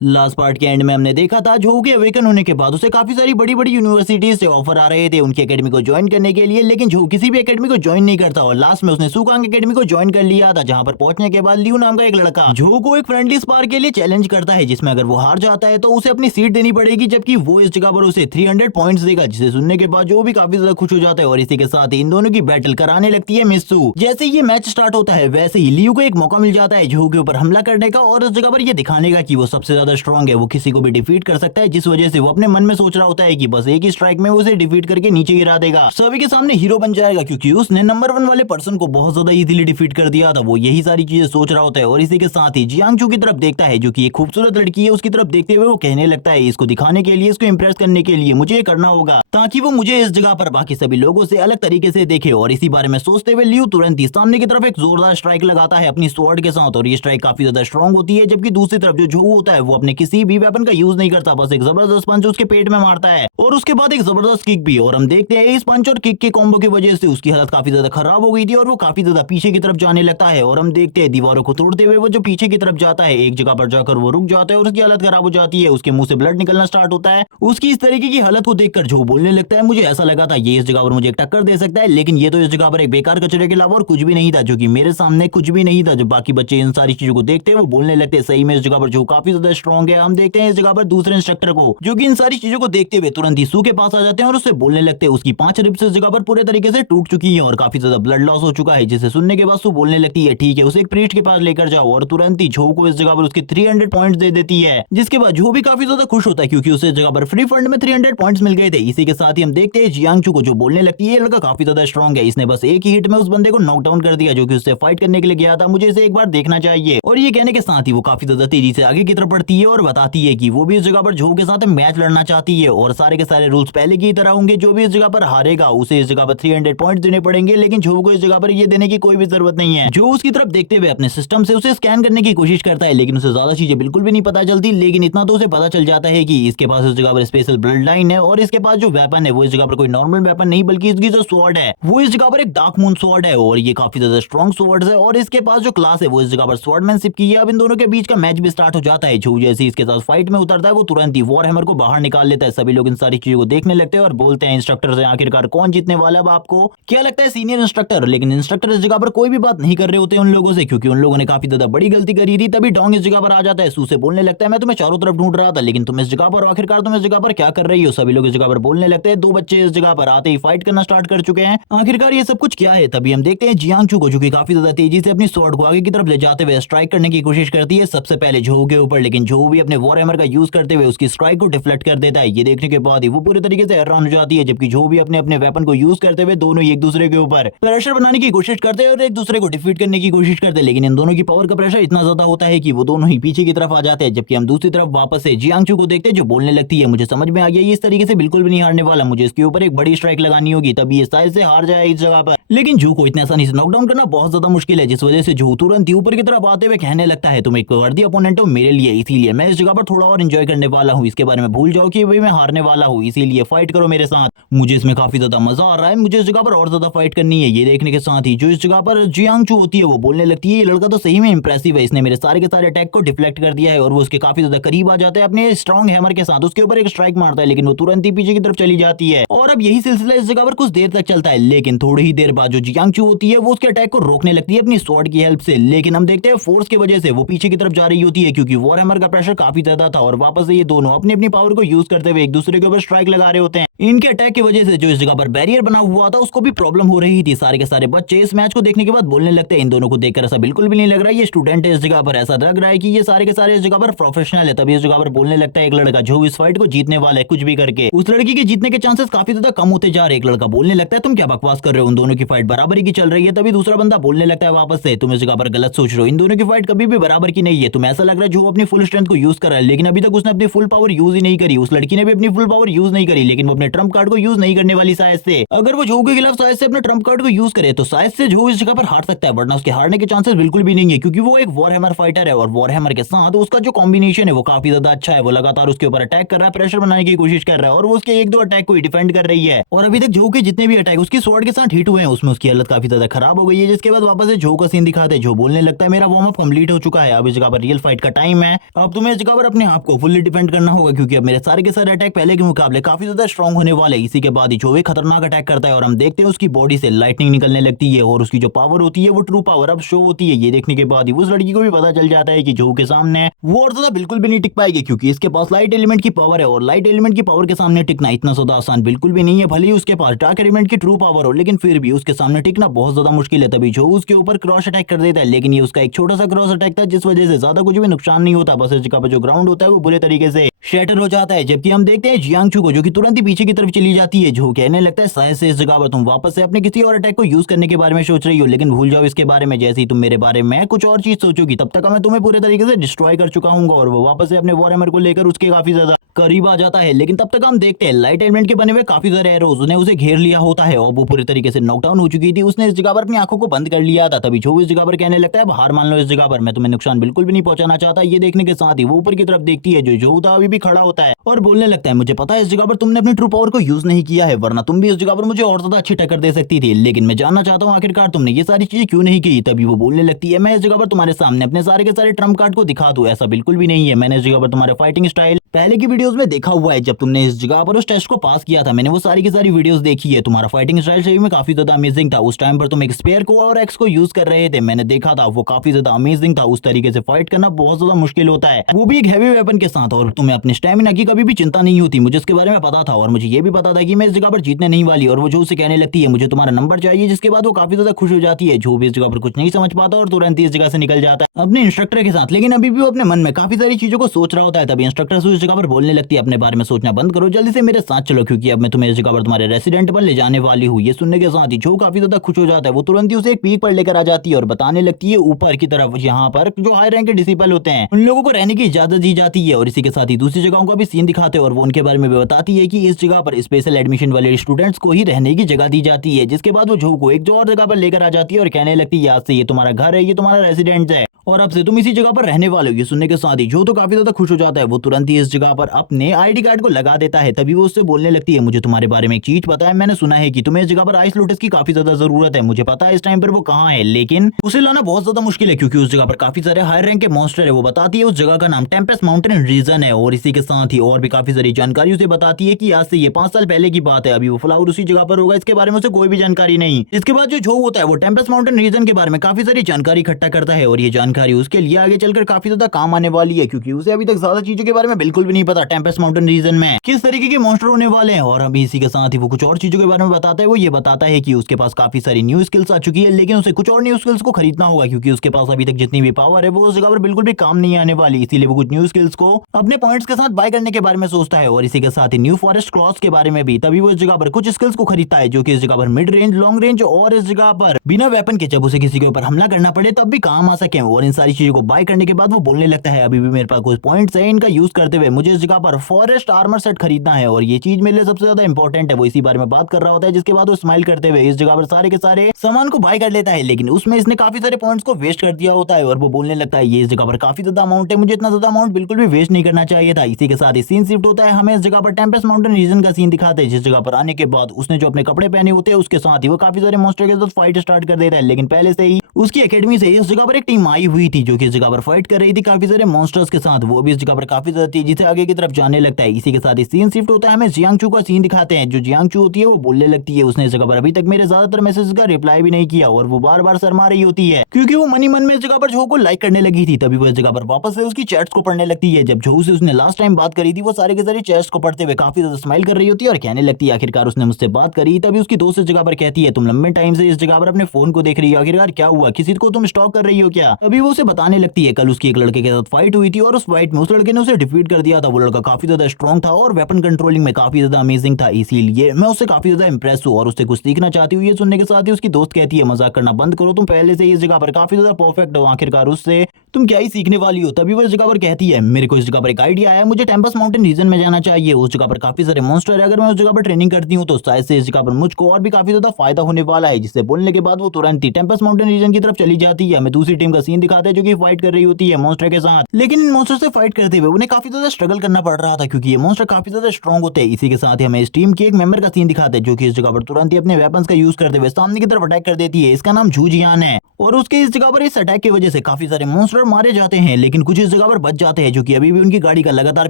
Last part के and में हमने देखा था जो के अवेकन होने के बाद उसे काफी सारी बड़ी बड़ी यूनिवर्सिटीज से ऑफर आ रहे थे उनकी एकेडमी को ज्वाइन करने के लिए, लेकिन जो किसी भी एकेडमी को ज्वाइन नहीं करता और लास्ट में उसने सुकांग एकेडमी को ज्वाइन कर लिया था, जहां पर पहुंचने के बाद लियू नाम का एक लड़का जो को एक फ्रेंडली स्पार के लिए चैलेंज करता है, जिसमें अगर वो हार जाता है तो उसे अपनी सीट देनी पड़ेगी, जबकि वो इस जगह पर उसे 300 पॉइंट्स देगा, जिसे सुनने के बाद जो भी काफी ज्यादा खुश हो जाता है। और इसी के साथ ही इन दोनों की बैटल कराने लगती है मिस्सू। जैसे ये मैच स्टार्ट होता है वैसे ही लियू को एक मौका मिल जाता है जो के ऊपर हमला करने का और इस जगह पर ये दिखाने का कि वो सबसे ज्यादा स्ट्रांग है, वो किसी को भी डिफीट कर सकता है, जिस वजह से वो अपने मन में सोच रहा होता है कि बस एक ही स्ट्राइक में वो उसे डिफीट करके नीचे गिरा देगा, सभी के सामने हीरो बन जाएगा, क्योंकि उसने नंबर 1 वाले पर्सन को बहुत ज्यादा इजीली डिफीट कर दिया था। वो यही सारी चीजें सोच रहा होता है और इसी के साथ ही जियांगचू की तरफ देखता है, जो कि एक खूबसूरत लड़की है, उसकी तरफ देखते हुए वो कहने लगता है इसको दिखाने के लिए, इसको इंप्रेस करने के लिए मुझे ये करना होगा ताकि वो मुझे इस जगह पर बाकी सभी लोगों से अलग तरीके से देखे। और इसी बारे में सोचते हुए लियू तुरंत ही सामने की तरफ एक जोरदार स्ट्राइक लगाता है अपनी स्वॉर्ड के साथ, और ये स्ट्राइक काफी ज्यादा स्ट्रांग होती है, जबकि दूसरी तरफ जो झू होता है वो अपने किसी भी वेपन का यूज नहीं करता, बस एक जबरदस्त पंच उसके पेट में मारता है और उसके बाद एक जबरदस्त किक भी। और हम देखते हैं इस पंच और किक के कॉम्बो की वजह से उसकी हालत काफी ज्यादा खराब हो गई थी और वो काफी ज्यादा पीछे की तरफ जाने लगता है। और हम देखते हैं दीवारों को तोड़ते हुए वो जो पीछे की तरफ जाता है, एक जगह पर जाकर वो रुक जाता है और उसकी हालत खराब हो जाती है, उसके मुंह से ब्लड निकलना स्टार्ट होता है। उसकी इस तरीके की हालत को देखकर जो बोलने लगता है मुझे ऐसा लगा था ये इस जगह पर मुझे एक टक्कर दे सकता है, लेकिन ये तो इस जगह पर एक बेकार कचरे के अलावा और कुछ भी नहीं था, जो कि मेरे सामने कुछ भी नहीं था। जब बाकी बच्चे इन सारी चीजों को देखते हैं वो बोलने लगते हैं सही में इस जगह पर जो काफी ज्यादा स्ट्रॉन्ग है। हम देखते हैं इस जगह पर दूसरे इंस्ट्रक्टर को, जो कि इन सारी चीजों को देखते हुए तुरंत ही सू के पास आ जाते हैं और उससे बोलने लगते हैं उसकी 5 रिब्स इस जगह पर पूरे तरीके से टूट चुकी हैं और काफी ज्यादा ब्लड लॉस हो चुका है, जिसे सुनने के बाद सू बोलने लगती है ठीक है उसे एक प्रीस्ट के पास लेकर जाओ, और तुरंत ही झो को इस जगह पर उसके 300 पॉइंट्स दे देती है, जिसके बाद झो भी काफी ज्यादा खुश होता है क्योंकि उसे इस जगह पर फ्री फंड में 300 पॉइंट्स मिल गए थे। इसी के साथ ही हम देखते हैं जियांगचू को, जो बोलने लगती है ये लड़का काफी ज्यादा स्ट्रॉन्ग है, इसने बस एक ही हिट में उस बंदे को नॉकडाउन कर दिया जो कि उससे फाइट करने के लिए गया था, मुझे इसे एक बार देखना चाहिए। और ये कहने के साथ ही वो काफी ज्यादा तेजी से आगे की तरफ बढ़ती है और बताती है कि वो भी इस जगह पर झो के साथ मैच लड़ना चाहती है और सारे के सारे रूल्स पहले की तरह होंगे, जो भी इस जगह पर हारेगा उसे इस जगह पर 300 पॉइंट्स देने पड़ेंगे, लेकिन झो को इस जगह पर ये देने की कोई भी जरूरत नहीं है। जो उसकी तरफ देखते हुए अपने सिस्टम से उसे स्कैन करने की कोशिश करता है, लेकिन उसे ज्यादा चीजें बिल्कुल भी नहीं पता चलती, लेकिन इतना तो उसे पता चल जाता है कि इसके पास इस जगह पर स्पेशल ब्लड लाइन है और इसके पास जो वेपन है वो इस जगह पर कोई नॉर्मल वेपन नहीं बल्कि इसकी जो स्वॉर्ड है वो इस जगह पर एक डार्क मून स्वॉर्ड है और ये काफी ज्यादा स्ट्रॉन्ग स्वॉर्ड है, और इसके पास जो क्लास है वो इस जगह पर स्वॉर्डमैनशिप की है। अब इन दोनों के बीच का मैच भी स्टार्ट हो जाता है। जो जैसे इसके साथ फाइट में उतरता है वो तुरंत ही वॉर हैमर को बाहर निकाल लेता है। सभी लोग इन सारी चीजों को देखने लगते हैं और बोलते हैं इंस्ट्रक्टर से आखिरकार कौन जीतने वाला है। अब आपको क्या लगता है सीनियर इंस्ट्रक्टर? लेकिन इंस्ट्रक्टर इस जगह पर कोई भी बात नहीं कर रहे होते उन लोगों से, क्योंकि उन लोगों ने काफी ज्यादा बड़ी गलती करी थी। तभी डोंग इस जगह पर आ जाता है, सू से बोलने लगता है मैं तुम्हें चारों तरफ ढूंढ रहा था लेकिन तुम इस जगह पर हो, आखिरकार तुम इस जगह पर क्या कर रही हो? सभी लोग इस जगह पर बोलने लगते हैं दो बच्चे इस जगह पर आते ही फाइट करना स्टार्ट कर चुके हैं, आखिरकार ये सब कुछ क्या है? तभी हम देखते हैं जियांगचू को, जो कि काफी ज्यादा तेजी से अपनी स्वॉर्ड को आगे की तरफ ले जाते हुए स्ट्राइक करने की कोशिश करती है, सबसे पहले झो के ऊपर, लेकिन झो भी अपने वॉर हैमर का यूज करते हुए उसकी स्ट्राइक को डिफ्लेक्ट कर देता है। ये देखने के बाद ही वो पूरे तरीके से हैरान हो जाती है, जबकि झो भी अपने अपने वेपन को यूज करते हुए दोनों ही एक दूसरे के ऊपर प्रेशर बनाने की कोशिश करते हैं और एक दूसरे को डिफीट करने की कोशिश करते हैं, लेकिन इन दोनों की पावर का प्रेशर इतना ज्यादा होता है कि वो दोनों ही पीछे की तरफ आ जाते हैं। जबकि हम दूसरी तरफ वापस से जियांगचू को देखते हैं, जो बोलने लगती है मुझे समझ में आ गया ये इस तरीके से बिल्कुल भी नहीं हारने वाला, मुझे इसके ऊपर एक बड़ी स्ट्राइक लगानी होगी तभी ये शायद से हार जाए इस जगह पर। लेकिन झू को इतनी आसानी से नॉकडाउन करना बहुत ज्यादा मुश्किल है, जिस वजह से झू तुरंत ही ऊपर की तरफ आते हुए कहने लगता है तुम एक वर्दी अपोनेंट हो मेरे लिए, इसीलिए मैं इस जगह पर थोड़ा और एंजॉय करने वाला हूँ, इसके बारे में भूल जाओ कि भाई मैं हारने वाला हूँ, इसीलिए फाइट करो मेरे साथ, मुझे इसमें काफी ज्यादा मजा आ रहा है, मुझे इस जगह पर और ज्यादा फाइट करनी है। ये देखने के साथ ही जो इस जगह पर जियांगचू होती है वो बोलने लगती है ये लड़का तो सही में इंप्रेसिव है, इसने मेरे सारे के सारे अटैक को डिफ्लेक्ट कर दिया है, और वो उसके काफी ज्यादा करीब आ जाता है अपने स्ट्रॉन्ग हैमर के साथ, उसके ऊपर एक स्ट्राइक मारता है लेकिन वो तुरंत ही पीछे की तरफ चली जाती है। और अब यही सिलसिला इस जगह पर कुछ देर तक चलता है, लेकिन थोड़ी ही देर बाद जो जियांगचू होती है वो उसके अटैक को रोकने लगती है अपनी स्वॉर्ड की हेल्प से, लेकिन हम देखते हैं फोर्स की वजह से वो पीछे की तरफ जा रही होती है, क्योंकि वॉर हैमर का प्रेशर काफी ज्यादा था और वापस से ये दोनों अपनी अपनी पावर को यूज करते हुए एक दूसरे के ऊपर स्ट्राइक लगा रहे होते हैं। इनके अटैक की वजह से जो इस जगह पर बैरियर बना हुआ था उसको भी प्रॉब्लम हो रही थी। सारे के सारे बच्चे इस मैच को देखने के बाद बोलने लगते हैं इन दोनों को देखकर ऐसा बिल्कुल भी नहीं लग रहा है ये स्टूडेंट है, इस जगह पर ऐसा लग रहा है कि ये सारे के सारे इस जगह पर प्रोफेशनल है। तभी इस जगह पर बोलने लगता है एक लड़का जो इस फाइट को जीतने वाला है कुछ भी करके, उस लड़की के जीतने के चांसेस काफी ज्यादा कम होते जा रहे हैं। एक लड़का बोलने लगता है तुम क्या बकवास कर रहे हो, उन दोनों की फाइट बराबरी की चल रही है। तभी दूसरा बंदा बोलने लगता है वापस से तुम इस जगह पर गलत सोच रहे हो, इन दोनों की फाइट कभी भी बराबर की नहीं है, तुम्हें ऐसा लग रहा है जो अपनी फुल स्ट्रेंथ को यूज कर रहा है, लेकिन अभी तक उसने अपनी फुल पावर यूज ही नहीं करी, उस लड़की ने भी अपनी फुल पावर यूज नहीं करी, लेकिन वो अपने ट्रम्प कार्ड को यूज नहीं करने वाली शायद से। अगर वो झोऊ के खिलाफ शायद से अपने ट्रम्प कार्ड को यूज करे तो शायद से झोऊ इस जगह पर हार सकता है, वरना उसके हारने के चांसेस बिल्कुल भी नहीं है, क्योंकि वो एक वॉरहैमर फाइटर है और वॉरहैमर के साथ उसका जो कॉम्बिनेशन है वो काफी ज्यादा अच्छा है। वो लगातार उसके ऊपर अटैक कर रहा है, प्रेशर बनाने की कोशिश कर रहा है और वो उसके एक दो अटैक को डिफेंड कर रही है। और अभी तक झोऊ के जितने भी अटैक उसकी स्वॉर्ड के साथ हिट हुए हैं उसमें उसकी हालत काफी ज्यादा खराब हो गई है। जिसके बाद वापस से झोऊ का सीन दिखाते हैं, जो बोलने लगता है मेरा वार्म अप कंप्लीट हो चुका है, अब इस जगह पर रियल फाइट का टाइम है, अब तुम्हें इस जगह पर अपने आप को फुल्ली डिफेंड करना होगा, क्योंकि अब मेरे सारे के सारे अटैक पहले के मुकाबले काफी ज्यादा स्ट्रॉन्ग होने वाले। इसी के बाद ही झोऊ खतरनाक अटैक करता है और हम देखते हैं उसकी बॉडी से लाइटनिंग निकलने लगती है और उसकी जो पावर होती है वो ट्रू पावर अब शो होती है। ये देखने के बाद ही उस लड़की को भी पता चल जाता है कि झोऊ के सामने वो और ज्यादा बिल्कुल भी नहीं टिक पाएगी, क्योंकि इसके पास लाइट एलिमेंट की पावर है और लाइट एलिमेंट की पावर के सामने टिकना इतना ज्यादा आसान बिल्कुल भी नहीं है। भले ही उसके पास डार्क एलिमेंट की ट्रू पावर हो, लेकिन फिर भी उसके सामने टिकना बहुत ज्यादा मुश्किल है। तभी झोऊ उसके ऊपर क्रॉस अटैक कर देता है, लेकिन ये उसका एक छोटा सा क्रॉस अटैक था जिस वजह से ज्यादा कुछ भी नुकसान नहीं होता, बस इस जगह पर जो ग्राउंड होता है वो बुरे तरीके से शैटर हो जाता है। जबकि हम देखते हैं जियांगचू को, जो कि तुरंत ही पीछे की तरफ चली जाती है। झोऊ कहने लगता है शायद से इस जगह पर तुम वापस से अपने किसी और अटैक को यूज करने के बारे में सोच रही हो, लेकिन भूल जाओ इसके बारे में, जैसे ही तुम मेरे बारे में कुछ और चीज सोचोगी तब तक मैं तुम्हें पूरे तरीके से डिस्ट्रॉय कर चुका हूँ। और वो वापस से अपने वॉरहैमर को लेकर उसके काफी ज्यादा करीब आ जाता है, लेकिन तब तक हम देखते हैं लाइट एलिमेंट के बने हुए काफी सारे एरोज ने उसे घेर लिया होता है और वो पूरी तरीके से नॉकडाउन हो चुकी थी। उसने इस जगह पर अपनी आंखों को बंद कर लिया था। तभी झोऊ इस जगह पर कहने लगता है अब हार मान लो, इस जगह पर मैं तुम्हें नुकसान बिल्कुल भी नहीं पहुंचाना चाहता। ये देखने के साथ ही वो ऊपर की तरफ देखती है, जो झोऊ था अभी भी खड़ा होता है और बोलने लगता है मुझे पता है इस जगह पर तुमने अपनी ट्रू पावर को यूज नहीं किया है, वरना तुम भी इस जगह पर मुझे और ज्यादा अच्छी टक्कर दे सकती थी, लेकिन मैं जानना चाहता हूँ आखिरकार तुमने ये सारी चीजें क्यों नहीं की। तभी वो बोलने लगती है मैं इस जगह पर तुम्हारे सामने अपने सारे के सारे ट्रम्प कार्ड को दिखा दूं, ऐसा बिल्कुल भी नहीं है। मैंने इस जगह पर तुम्हारे फाइटिंग स्टाइल पहले की वीडियोस में देखा हुआ है, जब तुमने इस जगह पर उस टेस्ट को पास किया था मैंने वो सारी की सारी वीडियोस देखी है। तुम्हारा फाइटिंग स्टाइल सही में काफी ज्यादा अमेजिंग था। उस टाइम पर तुम एक स्पेयर को और एक्स को यूज कर रहे थे, मैंने देखा था, वो काफी ज्यादा अमेजिंग था। उस तरीके से फाइट करना बहुत ज्यादा मुश्किल होता है, वो भी एक हैवी वेपन के साथ, और तुम्हें अपने स्टेमिना की कभी भी चिंता नहीं होती। मुझे इसके बारे में पता था और मुझे ये भी पता था कि मैं इस जगह पर जीतने नहीं वाली। और वो जो उसे कहने लगती है मुझे तुम्हारा नंबर चाहिए, जिसके बाद वो काफी ज्यादा खुश हो जाती है। जो भी इस जगह पर कुछ नहीं समझ पाता और तुरंत ही इस जगह से निकल जाता है अपने इंस्ट्रक्टर के साथ, लेकिन अभी भी वो अपने मन में काफी सारी चीजों को सोच रहा होता है। तभी इंस्ट्रक्टर से इस जगह पर बोलने लगती है अपने बारे में सोचना बंद करो, जल्दी से मेरे साथ चलो, क्योंकि अब मैं तुम्हें इस जगह पर तुम्हारे रेसिडेंट पर ले जाने वाली हूँ। ये सुनने के साथ ही जो काफी ज्यादा खुश हो जाता है, वो तुरंत ही उसे एक पीक पर लेकर आ जाती है और बताने लगती है ऊपर की तरफ यहाँ पर जो हाई रैंक के डिसिपल होते हैं उन लोगों को रहने की इजाजत दी जाती है। और इसी के साथ ही दूसरी जगहों का भी सीन दिखाते हैं और वो उनके बारे में भी बताती है कि इस जगह पर स्पेशल एडमिशन वाले स्टूडेंट्स को ही रहने की जगह दी जाती है। जिसके बाद वो झोऊ को एक जो और जगह पर लेकर आ जाती है और कहने लगती है आज से ये तुम्हारा घर है, ये तुम्हारा रेसिडेंट है और अब से तुम इसी जगह पर रहने वाले हो। ये सुनने के साथ ही जो तो काफी ज्यादा खुश हो जाता है, वो तुरंत ही इस जगह पर अपने आईडी कार्ड को लगा देता है। तभी वो उससे बोलने लगती है मुझे तुम्हारे बारे में एक चीज पता है, मैंने सुना है कि तुम्हें इस जगह पर आइस लोटस की काफी ज्यादा जरूरत है। मुझे पता है इस टाइम पर वो कहाँ है, लेकिन उसे लाना बहुत ज्यादा मुश्किल है क्योंकि उस जगह पर काफी सारे हाई रैंक के मॉन्स्टर है। वो बताती है उस जगह का नाम टेम्पेस्ट माउंटेन रीजन है और इसी के साथ ही और भी काफी सारी जानकारी उसे बताती है कि आज से ये 5 साल पहले की बात है, अभी वो फ्लावर उसी जगह पर होगा, इसके बारे में उसे कोई भी जानकारी नहीं। इसके बाद जो झोऊ होता है वो टेम्पेस्ट माउंटेन रीजन के बारे में काफी सारी जानकारी इकट्ठा करता है और ये जानकारी उसके लिए आगे चलकर काफी ज्यादा काम आने वाली है, क्योंकि उसे अभी तक ज्यादा चीजों के बारे में बिल्कुल भी नहीं पता टेम्पेस्ट माउंटेन रीजन में किस तरीके के मॉन्स्टर होने वाले हैं। और अभी इसी के साथ ही वो कुछ और चीजों के बारे में बताता है। वो ये बताता है कि उसके पास काफी सारी न्यू स्किल्स आ चुकी है, लेकिन उसे कुछ और न्यू स्किल्स को खरीदना होगा, क्योंकि उसके पास अभी तक जितनी भी पावर है वो उस जगह पर बिल्कुल भी काम नहीं आने वाली। इसीलिए वो कुछ न्यू स्किल्स को अपने पॉइंट्स के साथ बाय करने के बारे में सोचता है और इसी के साथ ही न्यू फॉरेस्ट क्रॉस के बारे में भी। तभी वो इस जगह पर कुछ स्किल्स को खरीदता है जो कि इस जगह पर मिड रेंज, लॉन्ग रेंज और इस जगह पर बिना वेपन के जब उसे किसी के ऊपर हमला करना पड़े तब भी काम आ सके। और इन सारी चीजों को बाय करने के बाद वो बोलने लगता है अभी भी मेरे पास कुछ पॉइंट्स है, इनका यूज करते हुए मुझे इस जगह पर फॉरेस्ट आर्मर सेट खरीदना है और ये चीज मेरे लिए सबसे ज्यादा इंपॉर्टेंट है। वो इसी बारे में बात कर रहा होता है, जिसके बाद वो स्माइल करते हुए इस जगह पर सारे के सारे सामान को बाय कर लेता है, लेकिन उसमें इसने काफी सारे पॉइंट्स को वेस्ट कर दिया होता है और वो बोलने लगता है ये इस जगह पर काफी ज्यादा अमाउंट है, मुझे इतना ज्यादा अमाउंट बिल्कुल भी वेस्ट नहीं करना चाहिए था। इसी के साथ ही सीन शिफ्ट होता है, हमें इस जगह पर टेम्पेस्ट माउंटेन रीजन का सीन दिखाते हैं, जिस जगह पर आने के बाद उसने जो अपने कपड़े पहने होते हैं उसके साथ ही वो काफी सारे मॉन्स्टर के साथ फाइट स्टार्ट कर देता है। लेकिन पहले से ही उसकी एकेडमी से इस जगह पर एक टीम आई हुई थी जो कि इस जगह पर फाइट कर रही थी काफी सारे मॉन्स्टर्स के साथ। वो भी इस जगह पर काफी ज्यादा तेजी से आगे की तरफ जाने लगता है। इसी के साथ ही सीन शिफ्ट होता है, हमें जियांगचू का सीन दिखाते हैं। जो जियांगचू होती है वो बोलने लगती है उसने इस जगह पर अभी तक मेरे ज्यादातर मैसेज का रिप्लाई भी नहीं किया और वो बार बार शर्मा रही होती है क्योंकि वो मन ही मन में इस जगह पर झोऊ को लाइक करने लगी थी। तभी वो इस जगह पर वापस से उसकी चैट्स को पढ़ने लगती है। जब झोऊ से उसने लास्ट टाइम बात करी थी वो सारे के सारे चैट्स को पढ़ते हुए काफी ज्यादा स्माइल कर रही होती है और कहने लगती है आखिरकार उसने मुझसे बात करी। तभी उसकी दोस्त इस जगह पर कहती है तुम लंबे टाइम से इस जगह पर अपने फोन को देख रही हो, आखिरकार क्या हुआ, किसी को तुम स्टॉक कर रही हो क्या। अभी तभी वो उसे बताने लगती है कल उसकी एक लड़के के साथ फाइट हुई थी और उस फाइट में उस लड़के ने उसे डिफीट कर दिया था। वो लड़का काफी ज्यादा स्ट्रॉन्ग था और वेपन कंट्रोलिंग में काफी ज्यादा अमेजिंग था, इसीलिए मैं उससे काफी ज्यादा इंप्रेस हूँ और उससे कुछ सीखना चाहती हूँ। ये सुनने के साथ ही उसकी दोस्त कहती है मजाक करना बंद करो, तुम पहले से इस जगह पर काफी ज्यादा परफेक्ट हो, आखिरकार उससे तुम क्या ही सीखने वाली हो। तभी वो इस जगह पर कहती है मेरे को इस जगह पर एक आइडिया आया, मुझे टेम्पस माउंटेन रीजन में जाना चाहिए। उस जगह पर काफी सारे मॉन्स्टर है, अगर मैं उस जगह पर ट्रेनिंग करती हूँ तो शायद से इस जगह पर मुझको और भी काफी ज्यादा फायदा होने वाला है। जिससे बोलने के बाद वो तुरंत ही टेम्पस माउंटेन रीजन की तरफ चली जाती है। हमें दूसरी टीम का सीन दिखाते हैं जो कि फाइट कर रही होती है मॉन्स्टर के साथ, लेकिन इन मॉन्स्टर से फाइट करते हुए उन्हें काफी ज्यादा स्ट्रगल करना पड़ रहा था क्योंकि ये मॉन्स्टर काफी ज्यादा स्ट्रॉन्ग होते हैं। इसी के साथ ही हमें इस टीम के एक मेंबर का सीन दिखाते हैं जो कि इस जगह पर तुरंत ही अपने वेपन्स का यूज करते हुए सामने की तरफ अटैक कर देती है। इसका नाम झूजियान है और उसके इस जगह पर इस अटैक की वजह से काफी सारे मॉन्स्टर मारे जाते हैं, लेकिन कुछ इस जगह पर बच जाते हैं जो कि अभी भी उनकी गाड़ी का लगातार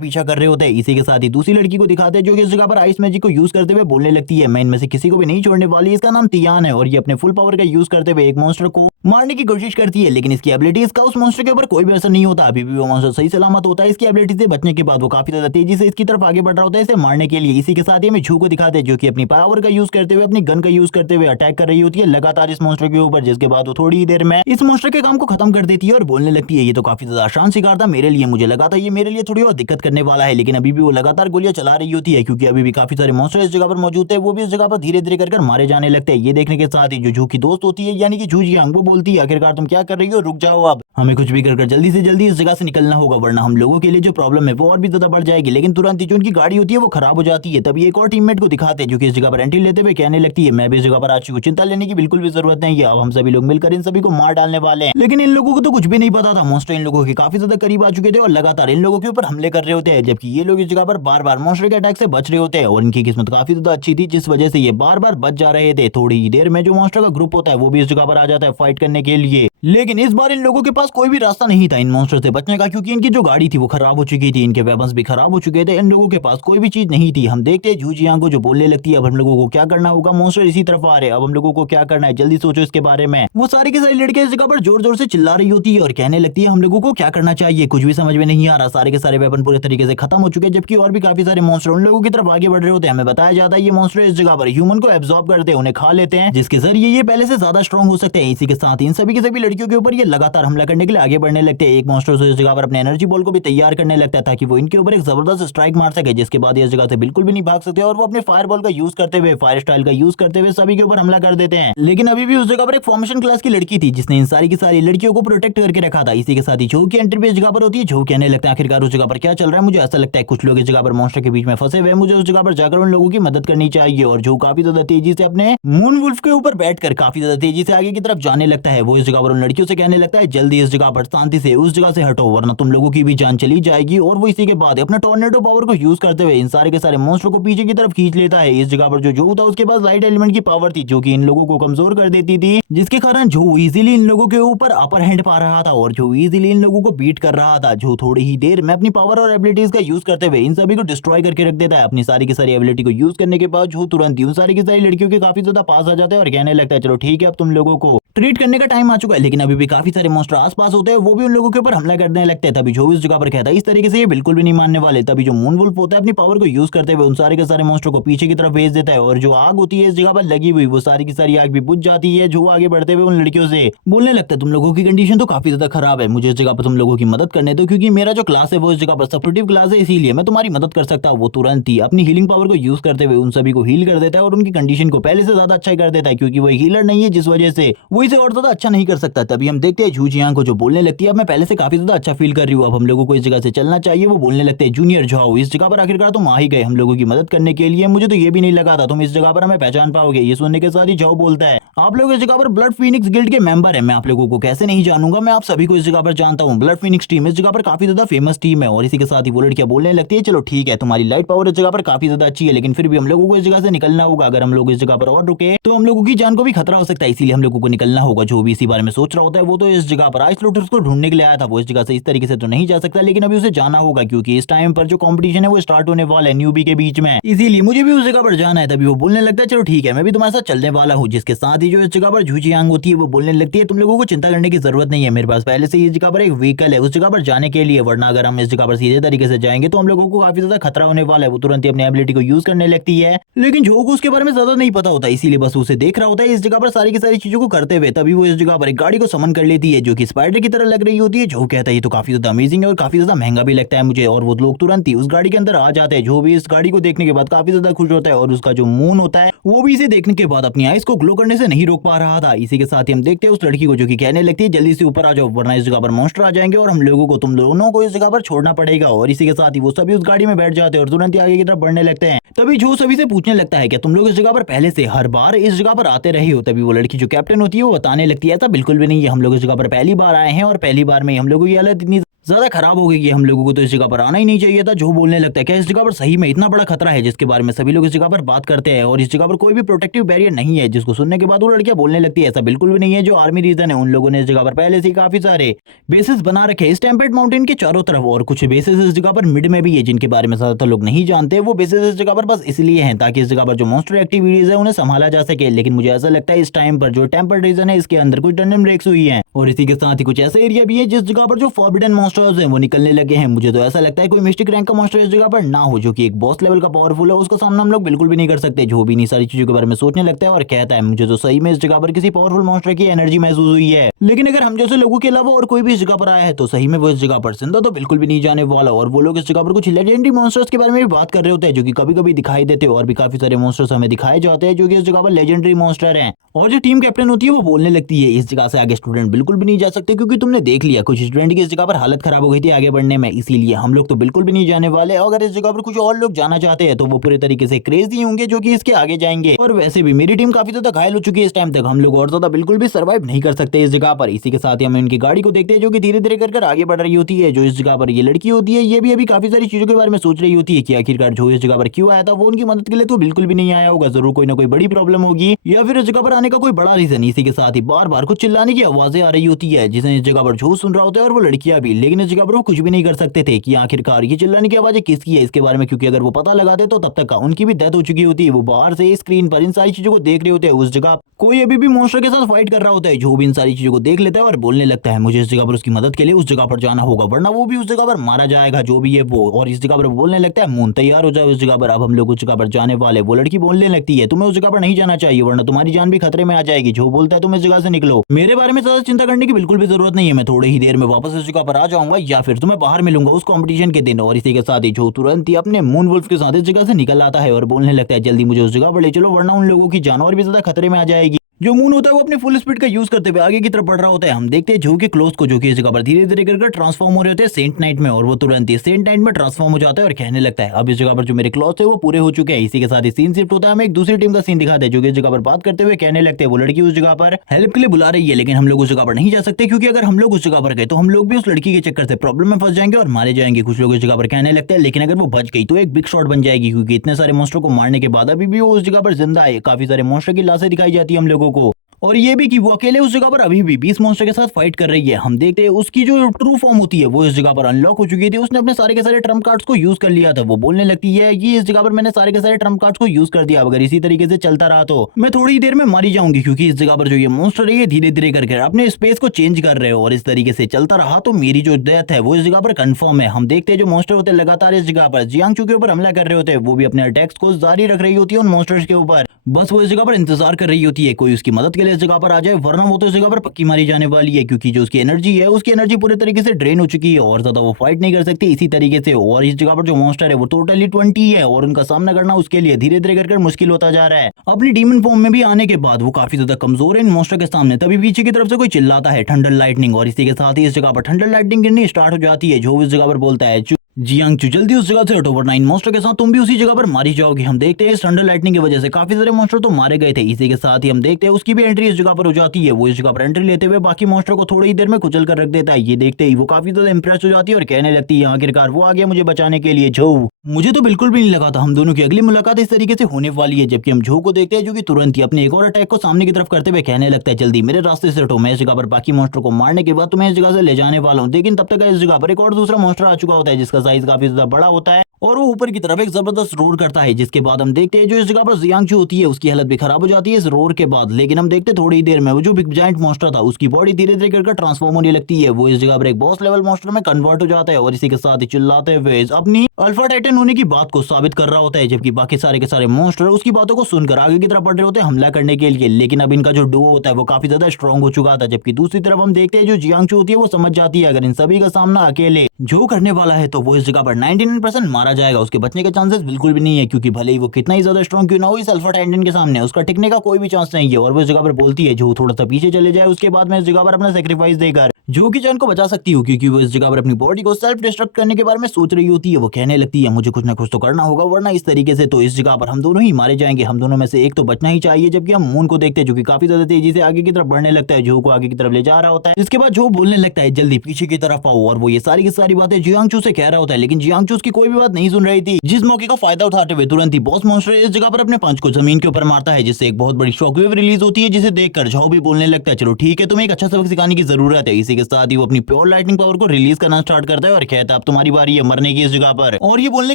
पीछा कर रहे होते हैं। इसी के साथ ही दूसरी लड़की को दिखाते हैं जो कि इस जगह पर आइस मैजिक को यूज करते हुए बोलने लगती है मैं इनमें से किसी को भी नहीं छोड़ने वाली। इसका नाम तियान है और ये अपने फुल पावर का यूज करते हुए एक मॉन्स्टर को मारने की कोशिश करती है, लेकिन इसकी एबिलिटीज का उस मॉन्स्टर के ऊपर कोई भी असर नहीं होता। अभी भी वो मॉन्स्टर सही सलामत होता है। इसकी एबिलिटी से बचने के बाद वो काफी ज्यादा तेजी से इसकी तरफ आगे बढ़ रहा होता है इसे मारने के लिए। इसी के साथ ही हमें झू को दिखाते हैं जो कि अपनी पावर का यूज करते हुए अपनी गन का यूज करते हुए अटैक कर रही होती है लगातार इस मॉन्स्टर के ऊपर, जिसके बाद वो थोड़ी ही देर में इस मॉन्स्टर के काम को खत्म कर देती है और बोलने लगती है ये तो काफी ज्यादा आसान शिकार था मेरे लिए, मुझे लगा था ये मेरे लिए थोड़ी और दिक्कत करने वाला है, लेकिन अभी भी वो लगातार गोलियां चला रही होती है क्योंकि अभी भी काफी सारे मॉन्स्टर इस जगह पर मौजूद है। वो भी इस जगह पर धीरे धीरे कर मारे जाने लगते हैं। ये देखने के साथ ही जो झू की दोस्त होती है यानी कि झूजियांग वो बोलती है आखिरकार तुम क्या कर रही हो, रुक जाओ, अब हमें कुछ भी कर जल्दी से जल्दी इस जगह से निकलना होगा वरना हम लोगों के लिए जो प्रॉब्लम है वो और भी ज्यादा बढ़ जाएगी। लेकिन तुरंत ही जो उनकी गाड़ी होती है वो खराब हो जाती है। तभी एक और टीममेट को दिखाते हैं जो कि इस जगह पर एंट्री लेते हुए कहने लगती है मैं भी इस जगह पर आ चुकी हूँ, चिंता लेने की बिल्कुल भी जरूरत नहीं है, अब हम सभी लोग मिलकर इन सभी को मार डालने वाले हैं। लेकिन इन लोगों को तो कुछ भी नहीं पता था, मॉन्स्टर इन लोगों के काफी ज्यादा करीब आ चुके थे और लगातार इन लोगों के ऊपर हमले कर रहे होते हैं, जबकि ये लोग इस जगह पर बार बार मॉन्स्टर के अटैक से बच रहे होते हैं और इनकी किस्मत काफी ज्यादा अच्छी थी जिस वजह से ये बार बार बच जा रहे थे। थोड़ी ही देर में जो मॉन्स्टर का ग्रुप होता है वो भी इस जगह पर आ जाता है फाइट करने के लिए, लेकिन इस बार इन लोगों के पास कोई भी रास्ता नहीं था इन मॉन्स्टर से बचने का क्योंकि इनकी जो गाड़ी थी वो खराब हो चुकी थी, इनके वेपन्स भी खराब हो चुके थे, इन लोगों के पास कोई भी चीज नहीं थी। हम देखते हैं झूजियांग को जो बोलने लगती है अब हम लोगों को क्या करना होगा, मॉन्स्टर इसी तरफ आ रहे हैं, अब हम लोगों को क्या करना है, जल्दी सोचो इसके बारे में। वो सारी की सारी लड़कियां इस जगह पर जोर जोर से चिल्ला रही होती है और कहने लगती है हम लोगों को क्या करना चाहिए, कुछ भी समझ में नहीं आ रहा, सारे के सारे वेपन पूरे तरीके से खत्म हो चुके हैं, जबकि और भी काफी सारे मॉन्स्टर उन लोगों की तरफ आगे बढ़ रहे होते हैं। हमें बताया जाता है ये मॉन्स्टर इस जगह पर ह्यूमन को एब्जॉर्ब करते हैं, उन्हें खा लेते हैं, जिसके जरिए ये पहले से ज्यादा स्ट्रॉन्ग हो सकते हैं। इसी के साथ इन सभी की सभी लड़कियों के ऊपर ये लगातार हमला करने के लिए आगे बढ़ने लगते हैं। एक मॉन्स्टर इस जगह पर अपने एनर्जी बॉल को भी तैयार करने लगता है ताकि वो इनके ऊपर एक जबरदस्त स्ट्राइक मार सके, जिसके बाद ये इस जगह से बिल्कुल भी नहीं भाग सकते और वो अपने फायर बॉल का यूज करते हुए फायर स्टाइल का यूज करते हुए सभी के ऊपर हमला कर देते हैं। लेकिन अभी भी उस जगह पर एक फॉर्मेशन क्लास की लड़की थी जिसने इन सारी की सारी लड़कियों को प्रोटेक्ट करके रखा था। इसी के साथ ही झो की एंट्री भी इस जगह पर होती है। झो कहने लगता है आखिरकार उस जगह पर क्या चल रहा है, मुझे ऐसा लगता है कुछ लोग इस जगह पर मॉन्स्टर के बीच में फंसे हुए, मुझे उस जगह पर जाकर उन लोगों की मदद करनी चाहिए। और झो काफी ज्यादा तेजी से अपने मून वुल्फ के ऊपर बैठकर काफी ज्यादा तेजी से आगे की तरफ जाने लगता है। वो इस जगह पर उन लड़कियों से कहने लगता है जल्दी इस जगह पर शांति से उस जगह से हटो वरना तुम लोगों की भी जान चली जाएगी। और वो इसी के बाद अपना टॉर्नेडो पावर को यूज करते हुए इन सारे के सारे मॉन्स्टर को पीछे की तरफ खींच लेता है। इस जगह पर जो था उसके पास लाइट एलिमेंट की पावर थी जो कि इन लोगों को कमजोर कर देती थी, जिसके कारण जो इजीली इन लोगों के ऊपर अपर हैंड पा रहा था और जो इजीली इन लोगों को बीट कर रहा था। जो थोड़ी ही देर में अपनी पावर और एबिलिटीज का यूज करते हुए इन सभी को डिस्ट्रॉय करके रख देता है। अपनी सारी की सारी एबिलिटी को यूज करने के बाद जो तुरंत ही उन सारी की सारी लड़कियों के काफी ज्यादा पास आ जाते हैं और कहने लगता है चलो ठीक है अब तुम लोगों को ट्रीट करने का टाइम आ चुका है। लेकिन अभी भी काफी सारे मॉन्स्टर आसपास होते हैं, वो भी उन लोगों के ऊपर हमला करने लगते हैं। तभी जो इस जगह पर कहता है इस तरीके से ये बिल्कुल भी नहीं मानने वाले। तभी जो मून वुल्फ होता है अपनी पावर को यूज करते हुए उन सारे के सारे मॉन्स्टर को पीछे की तरफ भेज देता है और जो आग होती है इस जगह पर लगी हुई वो सारी की सारी आग भी बुझ जाती है। जो आगे बढ़ते हुए उन लड़कियों से बोलने लगता है तुम लोगों की कंडीशन तो काफी ज्यादा खराब है, मुझे इस जगह पर तुम लोगों की मदद करने दो क्योंकि मेरा जो क्लास है वो इस जगह पर सपोर्टिव क्लास है, इसीलिए मैं तुम्हारी मदद कर सकता हूँ। वो तुरंत ही अपनी हीलिंग पावर को यूज करते हुए उन सभी को हील कर देता है और उनकी कंडीशन को पहले से ज्यादा अच्छा कर देता है क्योंकि वो हीलर नहीं है जिस वजह से वो इसे और ज्यादा अच्छा नहीं कर सकता। तभी हम देखते हैं झूजियांग को जो बोलने लगती है अब मैं पहले से काफी ज्यादा अच्छा फील कर रही हूँ, अब हम लोगों को इस जगह से चलना चाहिए। वो बोलने लगते हैं जूनियर जाओ इस जगह पर आखिरकार तुम आ ही गए हम लोगों की मदद करने के लिए, मुझे तो ये भी नहीं लगा था तुम इस जगह पर हमें पहचान पाओगे। ये सुनने के साथ ही जाओ बोलता है आप लोग इस जगह पर ब्लड फीनिक्स गिल्ड के मेंबर है, मैं आप लोगों को कैसे नहीं जानूंगा, मैं आप सभी को इस जगह पर जानता हूँ। ब्लड फीनिक्स टीम इस जगह पर काफी ज्यादा फेमस टीम है। और इसी के साथ ही वो लड़कियां बोलने लगती है चलो ठीक है तुम्हारी लाइट पावर इस जगह पर काफी ज्यादा अच्छी है लेकिन फिर भी हम लोगों को इस जगह से निकलना होगा, अगर हम लोग इस जगह पर और रुके तो हम लोगों की जान को भी खतरा हो सकता है, इसीलिए हम लोगों को निकलना होगा। जो भी इसी बारे में सोच रहा होता है वो तो इस जगह पर आइस लोटस को ढूंढने के लिए आया था, वो इस जगह से इस तरीके से तो नहीं जा सकता लेकिन अभी उसे जाना होगा क्योंकि इस टाइम पर जो कंपटीशन है वो स्टार्ट होने वाला है न्यूबी के बीच में, इसीलिए मुझे भी उस जगह पर जाना है। तभी वो बोलने लगता है चलो ठीक है मैं भी तुम्हारे साथ चलने वाला हूँ। जिसके साथ ही जो इस जगह पर झूजियांग होती है वो बोलने लगती है तुम लोगों को चिंता करने की जरूरत नहीं है, मेरे पास पहले से इस जगह पर एक व्हीकल है उस जगह पर जाने के लिए, वरना अगर हम इस जगह पर सीधे तरीके से जाएंगे तो हम लोगों को काफी ज्यादा खतरा होने वाला है। वो तुरंत ही अपनी एबिलिटी को यूज करने लगती है लेकिन जो को उसके बारे में ज्यादा नहीं पता होता, इसीलिए बस उसे देख रहा होता है इस जगह पर सारी की सारी चीजों को करते हुए। तभी वो इस जगह पर एक गाड़ी को समन कर लेती है जो कि स्पाइडर की तरह लग रही होती है। जो कहता है ये तो काफी ज्यादा अमेजिंग है और काफी ज्यादा महंगा भी लगता है मुझे, और वो लोग तुरंत ही उस गाड़ी के अंदर आ जाते हैं। जो भी इस गाड़ी को देखने के बाद काफी ज्यादा खुश होता है और उसका जो मून होता है वो भी इसे देखने के बाद अपनी आइस को ग्लो करने से नहीं रोक पा रहा था। इसी के साथ ही हम देखते हैं उस लड़की को जो कि कहने लगती है जल्दी से ऊपर आ जाओ वरना इस जगह पर मॉन्स्टर आ जाएंगे और हम लोगों को तुम दोनों को इस जगह पर छोड़ना पड़ेगा। और इसी के साथ ही वो सभी उस गाड़ी में बैठ जाते हैं और तुरंत ही आगे की तरफ बढ़ने लगते हैं। तभी जो सभी से पूछने लगता है कि तुम लोग इस जगह पर पहले से हर बार इस जगह पर आते रहे हो। तभी वो लड़की जो कैप्टन होती है वो बताने लगती है ऐसा बिल्कुल भी नहीं है, हम लोग इस जगह पर पहली बार आए हैं और पहली बार में हम लोगों की हालत इतनी ज्यादा खराब हो गई कि हम लोगों को तो इस जगह पर आना ही नहीं चाहिए था। जो बोलने लगता है क्या इस जगह पर सही में इतना बड़ा खतरा है जिसके बारे में सभी लोग इस जगह पर बात करते हैं और इस जगह पर कोई भी प्रोटेक्टिव बैरियर नहीं है। जिसको सुनने के बाद वो लड़कियां बोलने लगती है ऐसा बिल्कुल भी नहीं है, जो आर्मी रीजन है उन लोगों ने इस जगह पर पहले से ही काफी सारे बेसिस बना रखे इस टेम्परेट माउंटेन के चारों तरफ, और कुछ बेसिस इस जगह पर मिड में भी है जिनके बारे में ज्यादातर लोग नहीं जानते। वो बेसिस इस जगह पर बस इसलिए हैं ताकि इस जगह पर जो मॉन्स्टर एक्टिविटीज है उन्हें संभाला जा सके। लेकिन मुझे ऐसा लगता है इस टाइम पर जो टेम्पर्ड रीजन है इसके अंदर कुछ डंडन ब्रेक्स हुई है और इसी के साथ ही कुछ ऐसा एरिया भी है जिस जगह पर जो फॉरबिडन मॉन्स्टर्स हैं वो निकलने लगे हैं। मुझे तो ऐसा लगता है कोई मिस्टिक रैंक का मॉन्स्टर इस जगह पर ना हो जो कि एक बॉस लेवल का पावरफुल है, उसका सामना हम लोग बिल्कुल भी नहीं कर सकते। जो भी नहीं सारी चीजों के बारे में सोचने लगता है और कहता है मुझे तो सही में इस जगह पर किसी पावरफुल मॉन्स्टर की एनर्जी महसूस हुई है। लेकिन अगर हम जैसे लोगों के अलावा और कोई भी इस जगह पर आया है तो सही में वो इस जगह पर जिंदा तो बिल्कुल भी नहीं जाने वाला। और वो लोग इस जगह पर कुछ लेजेंडरी मॉन्स्टर्स के बारे में भी बात कर रहे होते हैं जो कि कभी कभी दिखाई देते हैं और भी काफी सारे मॉन्स्टर्स हमें दिखाए जाते हैं जो कि इस जगह पर लेजेंडरी मॉन्स्टर हैं। और जो टीम कैप्टन होती है वो बोलने लगती है इस जगह से आगे स्टूडेंट बिल्कुल भी नहीं जा सकते क्योंकि तुमने देख लिया कुछ स्टूडेंट की इस जगह पर हालत खराब हो गई थी आगे बढ़ने में, इसीलिए हम लोग तो बिल्कुल भी नहीं जाने वाले। अगर इस जगह पर कुछ और लोग जाना चाहते हैं तो वो पूरे तरीके से क्रेजी होंगे जो कि इसके आगे जाएंगे। और वैसे भी मेरी टीम काफी ज्यादा घायल हो चुकी है इस टाइम तक, हम लोग और ज्यादा बिल्कुल भी सर्वाइव नहीं कर सकते इस जगह पर। इसी के साथ ही हम इनकी गाड़ी को देखते हैं जो कि धीरे धीरे कर आगे बढ़ रही होती है। जो इस जगह पर ये लड़की होती है ये भी अभी काफी सारी चीजों के बारे में सोच रही होती है कि आखिरकार जो इस जगह पर क्यों आया था, वो उनकी मदद के लिए तो बिल्कुल भी नहीं आया होगा, जरूर कोई ना कोई बड़ी प्रॉब्लम होगी या फिर इस जगह पर आने का कोई बड़ा रीजन। इसी के साथ ही बार बार कुछ चिल्लाने की आवाजें आ रही होती है जिसे इस जगह पर जो सुन रहा होता है और वो लड़कियां भी, लेकिन इस जगह पर वो कुछ भी नहीं कर सकते थे कि आखिरकार ये चिल्लाने की आवाजें किसकी है इसके बारे में, क्योंकि अगर वो पता लगाते तो तब तक उनकी भी डेथ हो चुकी होती है। वो बाहर से स्क्रीन पर इन सारी चीजों को देख रहे होते हैं, उस जगह कोई अभी भी मॉन्स्टर के साथ फाइट कर रहा होता है। जो भी इन सारी चीजों को देख लेता है और बोलने लगता है मुझे इस जगह पर उसकी मदद के लिए उस जगह पर जाना होगा वरना वो भी उस जगह पर मारा जाएगा जो भी है वो। और इस जगह पर बोलने लगता है मून तैयार हो जाओ उस जगह पर, अब हम लोग उस जगह पर जाने वाले। वो लड़की बोलने लगती है तुम्हें उस जगह पर नहीं जाना चाहिए वरना तुम्हारी जान भी खतरे में आ जाएगी। जो बोलता है तुम इस जगह से निकलो, मेरे बारे में ज्यादा चिंता करने की बिल्कुल भी जरूरत नहीं है, मैं थोड़ी ही देर में वापस इस जगह पर आ जाऊंगा या फिर तुम्हें बाहर मिलूंगा उस कंपटीशन के दिन। और इसी के साथ ही जो तुरंत ही अपने मून वुल्फ के साथ इस जगह से निकल आता है और बोलने लगता है जल्दी मुझे उस जगह पर ले चलो वरना उन लोगों की जान और भी ज्यादा खतरे में आ जाएगी। जो मून होता है वो अपने फुल स्पीड का यूज करते हुए आगे की तरफ बढ़ रहा होता है। हम देखते हैं जो कि क्लोज को जो कि इस जगह पर धीरे धीरे करके ट्रांसफॉर्म हो रहे होते हैं सेंट नाइट में, और वो तुरंत ही सेंट नाइट में ट्रांसफॉर्म हो जाता है और कहने लगता है अब इस जगह पर जो मेरे क्लोज है वो पूरे हो चुके हैं। इसी के साथ ही सीन शिफ्ट होता है, हमें एक दूसरी टीम का सीन दिखाते हैं जो कि इस जगह पर बात करते हुए कहने लगते हैं वो लड़की उस जगह पर हेल्प के लिए बुला रही है लेकिन हम लोग उस जगह पर नहीं जा सकते क्योंकि अगर हम लोग उस जगह पर गए तो हम लोग भी उस लड़की के चक्कर से प्रॉब्लम में फंस जाएंगे और मारे जाएंगे। कुछ लोग इस जगह पर कहने लगते हैं लेकिन अगर वो बच गई तो एक बिग शॉट बन जाएगी क्योंकि इतने सारे मॉन्स्टर को मारने के बाद अभी भी वो उस जगह पर जिंदा है। काफी सारे मॉन्स्टर की लाशें दिखाई जाती है हम लोगों को, और ये भी कि वो अकेले उस जगह पर अभी भी 20 मॉन्स्टर के साथ फाइट कर रही है। हम देखते हैं उसकी जो ट्रू फॉर्म होती है वो इस जगह पर अनलॉक हो चुकी थी, उसने अपने सारे के सारे ट्रम्प कार्ड्स को यूज कर लिया था। वो बोलने लगती है ये इस जगह पर मैंने सारे के सारे ट्रम्प कार्ड्स को यूज कर दिया, अगर इसी तरीके से चलता रहा तो मैं थोड़ी देर में मारी जाऊंगी क्योंकि इस जगह पर जो ये मॉन्स्टर है ये धीरे धीरे करके अपने स्पेस को चेंज कर रहे हो और इस तरीके से चलता रहा तो मेरी जो डेथ है वो इस जगह पर कंफर्म है। हम देखते हैं जो मॉन्स्टर होते हैं लगातार इस जगह पर जियांगचू के ऊपर हमला कर रहे होते हैं, वो भी अपने अटैक्स को जारी रख रही होती है उन मॉन्स्टर्स के ऊपर, बस वो इस जगह पर इंतजार कर रही होती है कोई उसकी मदद के लिए इस जगह पर आ जाए वरना वो तो इस जगह पर पक्की मारी जाने वाली है क्योंकि जो उसकी एनर्जी है उसकी एनर्जी पूरे तरीके से ड्रेन हो चुकी है और ज्यादा वो फाइट नहीं कर सकती इसी तरीके से। और इस जगह पर जो मॉन्स्टर है वो टोटली 20 है और उनका सामना करना उसके लिए धीरे धीरे कर मुश्किल होता जा रहा है। अपनी डीमन फॉर्म में भी आने के बाद वो काफी ज्यादा कमजोर है इन मॉन्स्टर के सामने। तभी पीछे की तरफ से कोई चिल्लाता है थंडर लाइटनिंग और इसी के साथ ही इस जगह पर थंडर लाइटनिंग गिरनी स्टार्ट हो जाती है। जो इस जगह पर बोलता है जियांगचू जल्दी उस जगह से हटो वरना इन मॉन्स्टर के साथ तुम भी उसी जगह पर मारी जाओगी। हम देखते हैं इस थंडर लाइटनिंग की वजह से काफी सारे मॉन्स्टर तो मारे गए थे। इसी के साथ ही हम देखते हैं उसकी भी एंट्री इस जगह पर हो जाती है। वो इस जगह पर एंट्री लेते हुए बाकी मॉन्स्टर को थोड़ी ही देर में कुचल कर रख देता है। ये देखते ही वो काफी ज्यादा इंप्रेस हो जाती है और कहने लगती है आखिरकार वो आ गया मुझे बचाने के लिए। जो मुझे तो बिल्कुल भी नहीं लगा था हम दोनों की अगली मुलाकात इस तरीके से होने वाली है। जबकि हम जो को देखते हैं जो कि तुरंत ही अपने एक और अटैक को सामने की तरफ करते हुए कहने लगता है जल्दी मेरे रास्ते से हटो, मैं इस जगह पर बाकी मॉन्स्टर को मारने के बाद तुम्हें इस जगह से ले जाने वाला हूँ। लेकिन तब तक इस जगह पर एक और दूसरा मॉन्स्टर आ चुका होता है जिसका साइज काफी ज्यादा बड़ा होता है और वो ऊपर की तरफ एक जबरदस्त रोर करता है, जिसके बाद हम देखते हैं जो इस जगह पर जियांग होती है उसकी हालत भी खराब हो जाती है इस रोर के बाद। लेकिन हम देखते थोड़ी ही देर में वो जो बिग जायंट मॉन्स्टर था उसकी बॉडी धीरे धीरे करके ट्रांसफॉर्म होने लगती है, वो इस जगह पर एक बॉस लेवल मॉन्स्टर में कन्वर्ट हो जाता है और इसी के साथ ही चिल्लाते हुए अपनी अल्फा टाइटन होने की बात को साबित कर रहा होता है, जबकि बाकी सारे के सारे मॉन्स्टर उसकी बातों को सुनकर आगे की तरफ बढ़ रहे होते हैं हमला करने के लिए। लेकिन अब इनका जो डुओ होता है वो काफी ज्यादा स्ट्रॉन्ग हो चुका था, जबकि दूसरी तरफ हम देखते हैं जो जियांग होती है वो समझ जाती है अगर इन सभी का सामना अकेले जो करने वाला है तो वो इस जगह पर 99% मारा जाएगा, उसके बचने के चांसेस बिल्कुल भी नहीं है, क्योंकि भले ही वो कितना ही ज्यादा स्ट्रॉन्ग क्यों ना हो इस अल्फा टाइटन के सामने उसका टिकने का कोई भी चांस नहीं है। और वो इस जगह पर बोलती है जो थोड़ा सा पीछे चले जाए उसके बाद मैं इस जगह पर अपना सेक्रीफाइस देकर जो की जान को बचा सकती हूँ, क्योंकि वो इस जगह पर अपनी बॉडी को सेल्फ डिस्ट्रक्ट करने के बारे में सोच रही होती है। वो कहने लगती है मुझे कुछ ना कुछ तो करना होगा वरना इस तरीके से तो इस जगह पर हम दोनों ही मारे जाएंगे, हम दोनों में से एक तो बचना ही चाहिए। जबकि हम मून को देखते हैं जो कि काफी ज्यादा तेजी से आगे की तरफ बढ़ने लगता है, जो को आगे की तरफ ले जा रहा होता है। इसके बाद जो बोलने लगता है जल्दी पीछे की तरफ आओ, और वो ये सारी की सारी बातें जियांग से कह रहा होता है, लेकिन जियांग उसकी कोई भी बात नहीं सुन रही थी। जिस मौके का फायदा उठाते हुए तुरंत ही बॉस मॉन्स्टर इस जगह पर अपने पंच को जमीन के ऊपर मारता है, जिससे एक बहुत बड़ी शॉकवेव रिलीज होती है, जिसे देखकर झाओ भी बोलने लगता है चलो ठीक है तुम्हें एक अच्छा सबक सिखाने की जरूरत है। इसी के साथ ही वो अपनी प्योर लाइटनिंग पावर को रिलीज करना स्टार्ट करता है और कहता है अब तुम्हारी बारी है मरने की इस जगह पर। और ये बोलने